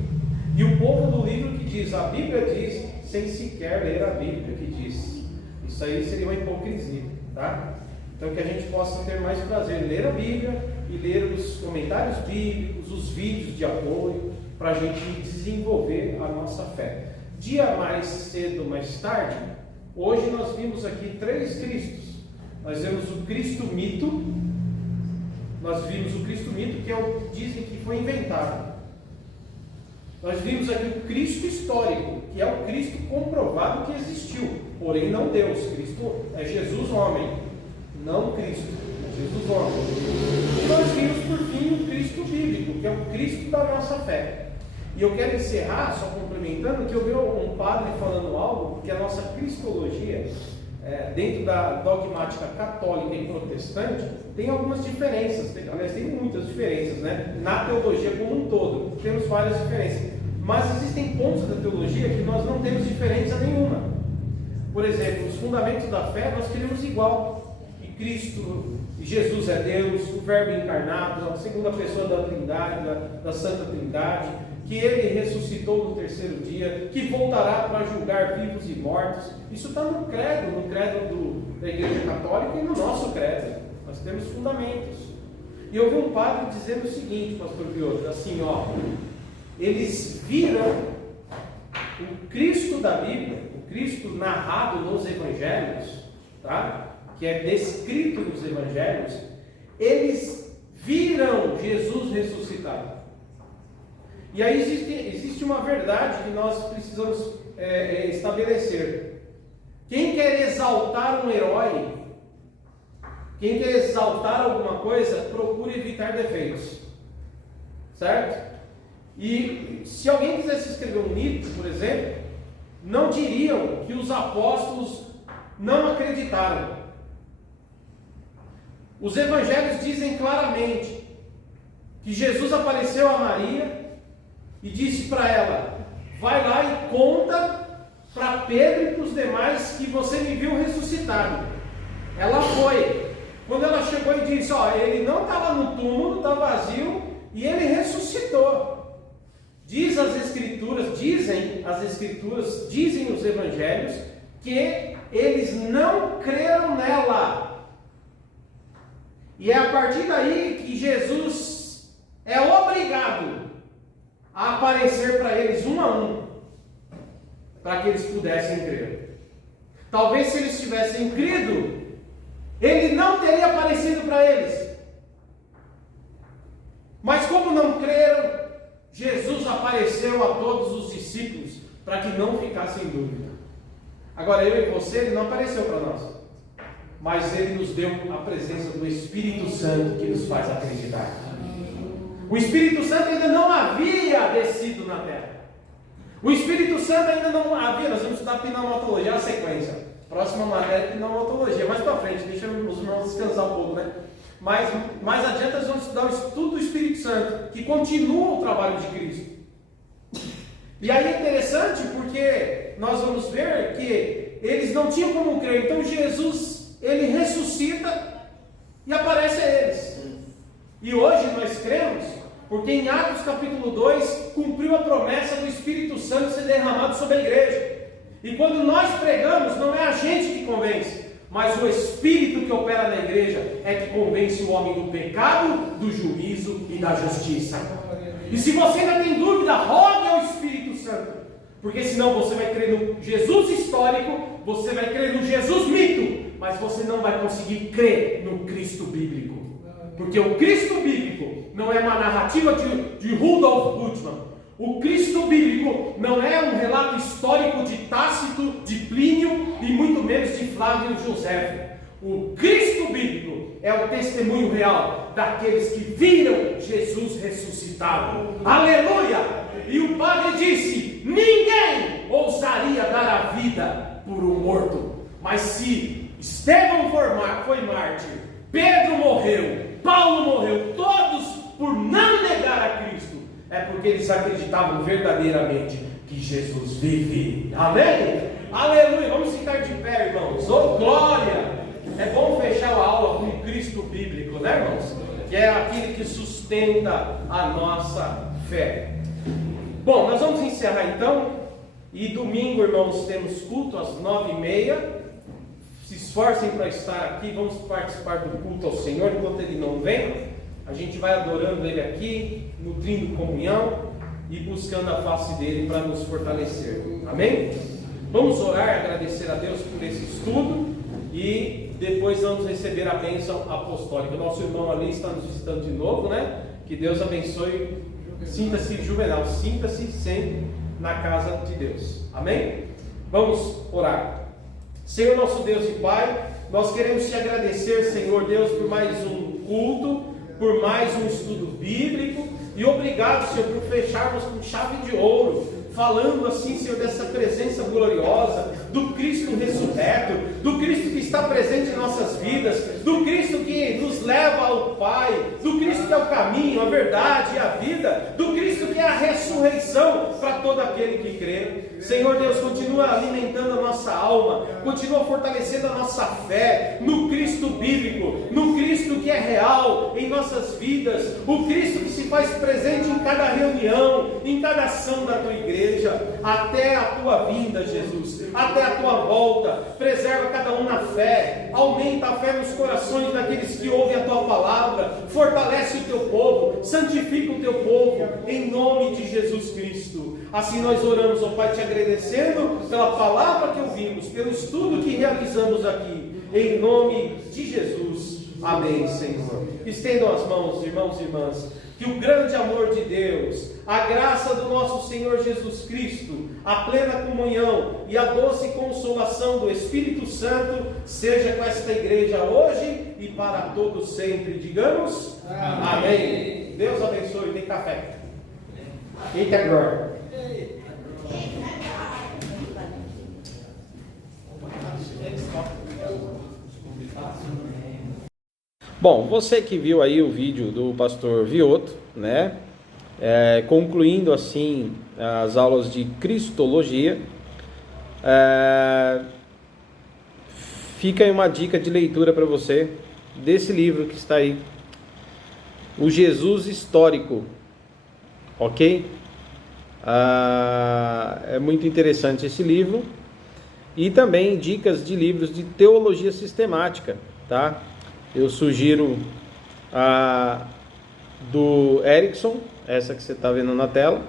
E o povo do livro que diz, a Bíblia diz, sem sequer ler a Bíblia que diz. Isso aí seria uma hipocrisia, tá? Então que a gente possa ter mais prazer em ler a Bíblia e ler os comentários bíblicos, os vídeos de apoio, para a gente desenvolver a nossa fé. Dia mais cedo, mais tarde, hoje nós vimos aqui 3 Cristos. Nós vemos o Cristo mito. Nós vimos o Cristo mito, que é o que dizem que foi inventado. Nós vimos aqui o Cristo histórico, que é o Cristo comprovado que existiu, porém não Deus. Cristo é Jesus homem, não Cristo, é Jesus homem. E nós vimos por fim o Cristo bíblico, que é o Cristo da nossa fé. E eu quero encerrar, só complementando, que eu vi um padre falando algo, que a nossa cristologia, dentro da dogmática católica e protestante, tem algumas diferenças, aliás, tem muitas diferenças, né? Na teologia como um todo, temos várias diferenças, mas existem pontos da teologia que nós não temos diferença nenhuma. Por exemplo, os fundamentos da fé nós queremos igual, que Cristo, Jesus é Deus, o Verbo encarnado, a segunda pessoa da Trindade, da Santa Trindade, que Ele ressuscitou no terceiro dia, que voltará para julgar vivos e mortos. Isso está no credo da Igreja Católica e no nosso credo. Nós temos fundamentos. E eu vi um padre dizendo o seguinte, pastor Piotr, assim, eles viram o Cristo da Bíblia, o Cristo narrado nos Evangelhos, tá? Que é descrito nos Evangelhos, eles viram Jesus ressuscitado. E aí existe uma verdade que nós precisamos estabelecer. Quem quer exaltar um herói, quem quer exaltar alguma coisa, procure evitar defeitos. Certo? E se alguém quisesse escrever um mito, por exemplo, não diriam que os apóstolos não acreditaram. Os evangelhos dizem claramente que Jesus apareceu a Maria e disse para ela: vai lá e conta para Pedro e para os demais que você me viu ressuscitado. Ela foi. Quando ela chegou e disse: ele não estava no túmulo, está vazio, e ele ressuscitou. Diz as Escrituras Escrituras, dizem os Evangelhos, que eles não creram nela. E é a partir daí que Jesus é obrigado a aparecer para eles um a um, para que eles pudessem crer. Talvez se eles tivessem crido, ele não teria aparecido para eles. Mas como não creram, Jesus apareceu a todos os discípulos para que não ficassem em dúvida. Agora eu e você, ele não apareceu para nós, mas ele nos deu a presença do Espírito Santo que nos faz acreditar. O Espírito Santo ainda não havia descido na terra. O Espírito Santo ainda não havia. Nós vamos estudar pneumatologia, a sequência. Próxima matéria é pneumatologia. Mais para frente, deixa os irmãos descansar um pouco, né? Mas mais adiante nós vamos estudar o estudo do Espírito Santo, que continua o trabalho de Cristo. E aí é interessante porque nós vamos ver que eles não tinham como crer. Então Jesus, ele ressuscita e aparece a eles. E hoje nós cremos, porque em Atos capítulo 2, cumpriu a promessa do Espírito Santo ser derramado sobre a igreja. E quando nós pregamos, não é a gente que convence, mas o Espírito que opera na igreja é que convence o homem do pecado, do juízo e da justiça. E se você ainda tem dúvida, rogue ao Espírito Santo, porque senão você vai crer no Jesus histórico, você vai crer no Jesus mito, mas você não vai conseguir crer no Cristo bíblico. Porque o Cristo bíblico não é uma narrativa de Rudolf Bultmann. O Cristo bíblico não é um relato histórico de Tácito, de Plínio e muito menos de Flávio José. O Cristo bíblico é o testemunho real daqueles que viram Jesus ressuscitado. Aleluia! E o padre disse: ninguém ousaria dar a vida por um morto. Mas se Estevão foi mártir, Pedro morreu, Paulo morreu, todos por não negar a Cristo, é porque eles acreditavam verdadeiramente que Jesus vive. Amém? Aleluia! Vamos ficar de pé, irmãos. Oh, glória! É bom fechar a aula com Cristo bíblico, né, irmãos? Que é aquele que sustenta a nossa fé. Bom, nós vamos encerrar então. E domingo, irmãos, temos culto às 9h30. Se esforcem para estar aqui. Vamos participar do culto ao Senhor enquanto Ele não vem. A gente vai adorando Ele aqui, nutrindo comunhão e buscando a face dEle para nos fortalecer. Amém? Vamos orar, agradecer a Deus por esse estudo e depois vamos receber a bênção apostólica. O nosso irmão ali está nos visitando de novo, né? Que Deus abençoe. Sinta-se juvenal, sinta-se sempre na casa de Deus. Amém? Vamos orar. Senhor nosso Deus e Pai, nós queremos te agradecer, Senhor Deus, por mais um culto, por mais um estudo bíblico, e obrigado, Senhor, por fecharmos com chave de ouro, falando assim, Senhor, dessa presença gloriosa, do Cristo ressurreto, do Cristo que está presente em nossas vidas, do Cristo que nos leva ao Pai, do Cristo que é o caminho, a verdade e a vida, do Cristo que é a ressurreição para todo aquele que crê. Senhor Deus, continua alimentando a nossa alma, continua fortalecendo a nossa fé no Cristo bíblico, no Cristo que é real em nossas vidas, o Cristo que se faz presente em cada reunião, em cada ação da tua igreja, até a tua vinda, Jesus, até a tua volta. Preserva cada um na fé, aumenta a fé nos corações daqueles que ouvem a tua palavra, fortalece o teu povo, santifica o teu povo, em nome de Jesus Cristo. Assim nós oramos, ó Pai, te agradecendo pela palavra que ouvimos, pelo estudo que realizamos aqui, em nome de Jesus. Amém, Senhor. Estendam as mãos, irmãos e irmãs. Que o grande amor de Deus, a graça do nosso Senhor Jesus Cristo, a plena comunhão e a doce consolação do Espírito Santo seja com esta igreja hoje e para todos sempre. Digamos amém. Deus abençoe. Tem café. Eita glória. Bom, você que viu aí o vídeo do pastor Vioto, né? Concluindo assim as aulas de Cristologia, fica aí uma dica de leitura para você desse livro que está aí, O Jesus Histórico, ok? é muito interessante esse livro. E também dicas de livros de teologia sistemática, tá? Eu sugiro a do Erickson, essa que você está vendo na tela,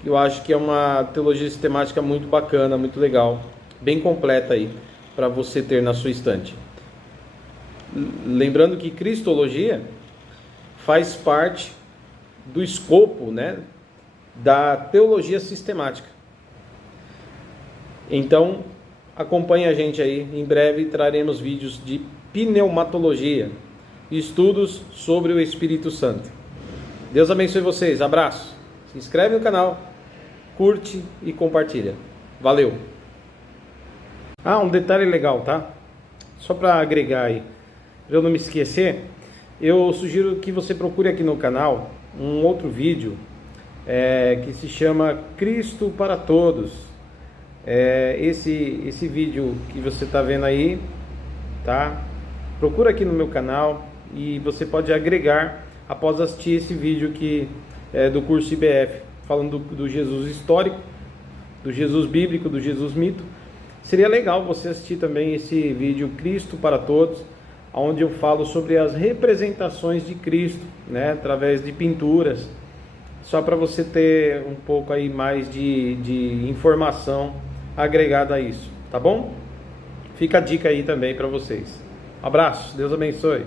que eu acho que é uma teologia sistemática muito bacana, muito legal, bem completa aí, para você ter na sua estante. Lembrando que cristologia faz parte do escopo, né, da teologia sistemática. Então, acompanhe a gente aí, em breve traremos vídeos de pneumatologia, estudos sobre o Espírito Santo. Deus abençoe vocês, abraço, se inscreve no canal, curte e compartilha. Valeu! Um detalhe legal, tá? Só para agregar aí, para eu não me esquecer, eu sugiro que você procure aqui no canal um outro vídeo que se chama Cristo para Todos. Esse vídeo que você está vendo aí, tá? Procura aqui no meu canal e você pode agregar após assistir esse vídeo que é do curso IBF, falando do Jesus histórico, do Jesus bíblico, do Jesus mito. Seria legal você assistir também esse vídeo Cristo para Todos, onde eu falo sobre as representações de Cristo, né, através de pinturas, só para você ter um pouco aí mais de informação agregada a isso, tá bom? Fica a dica aí também para vocês. Abraço, Deus abençoe.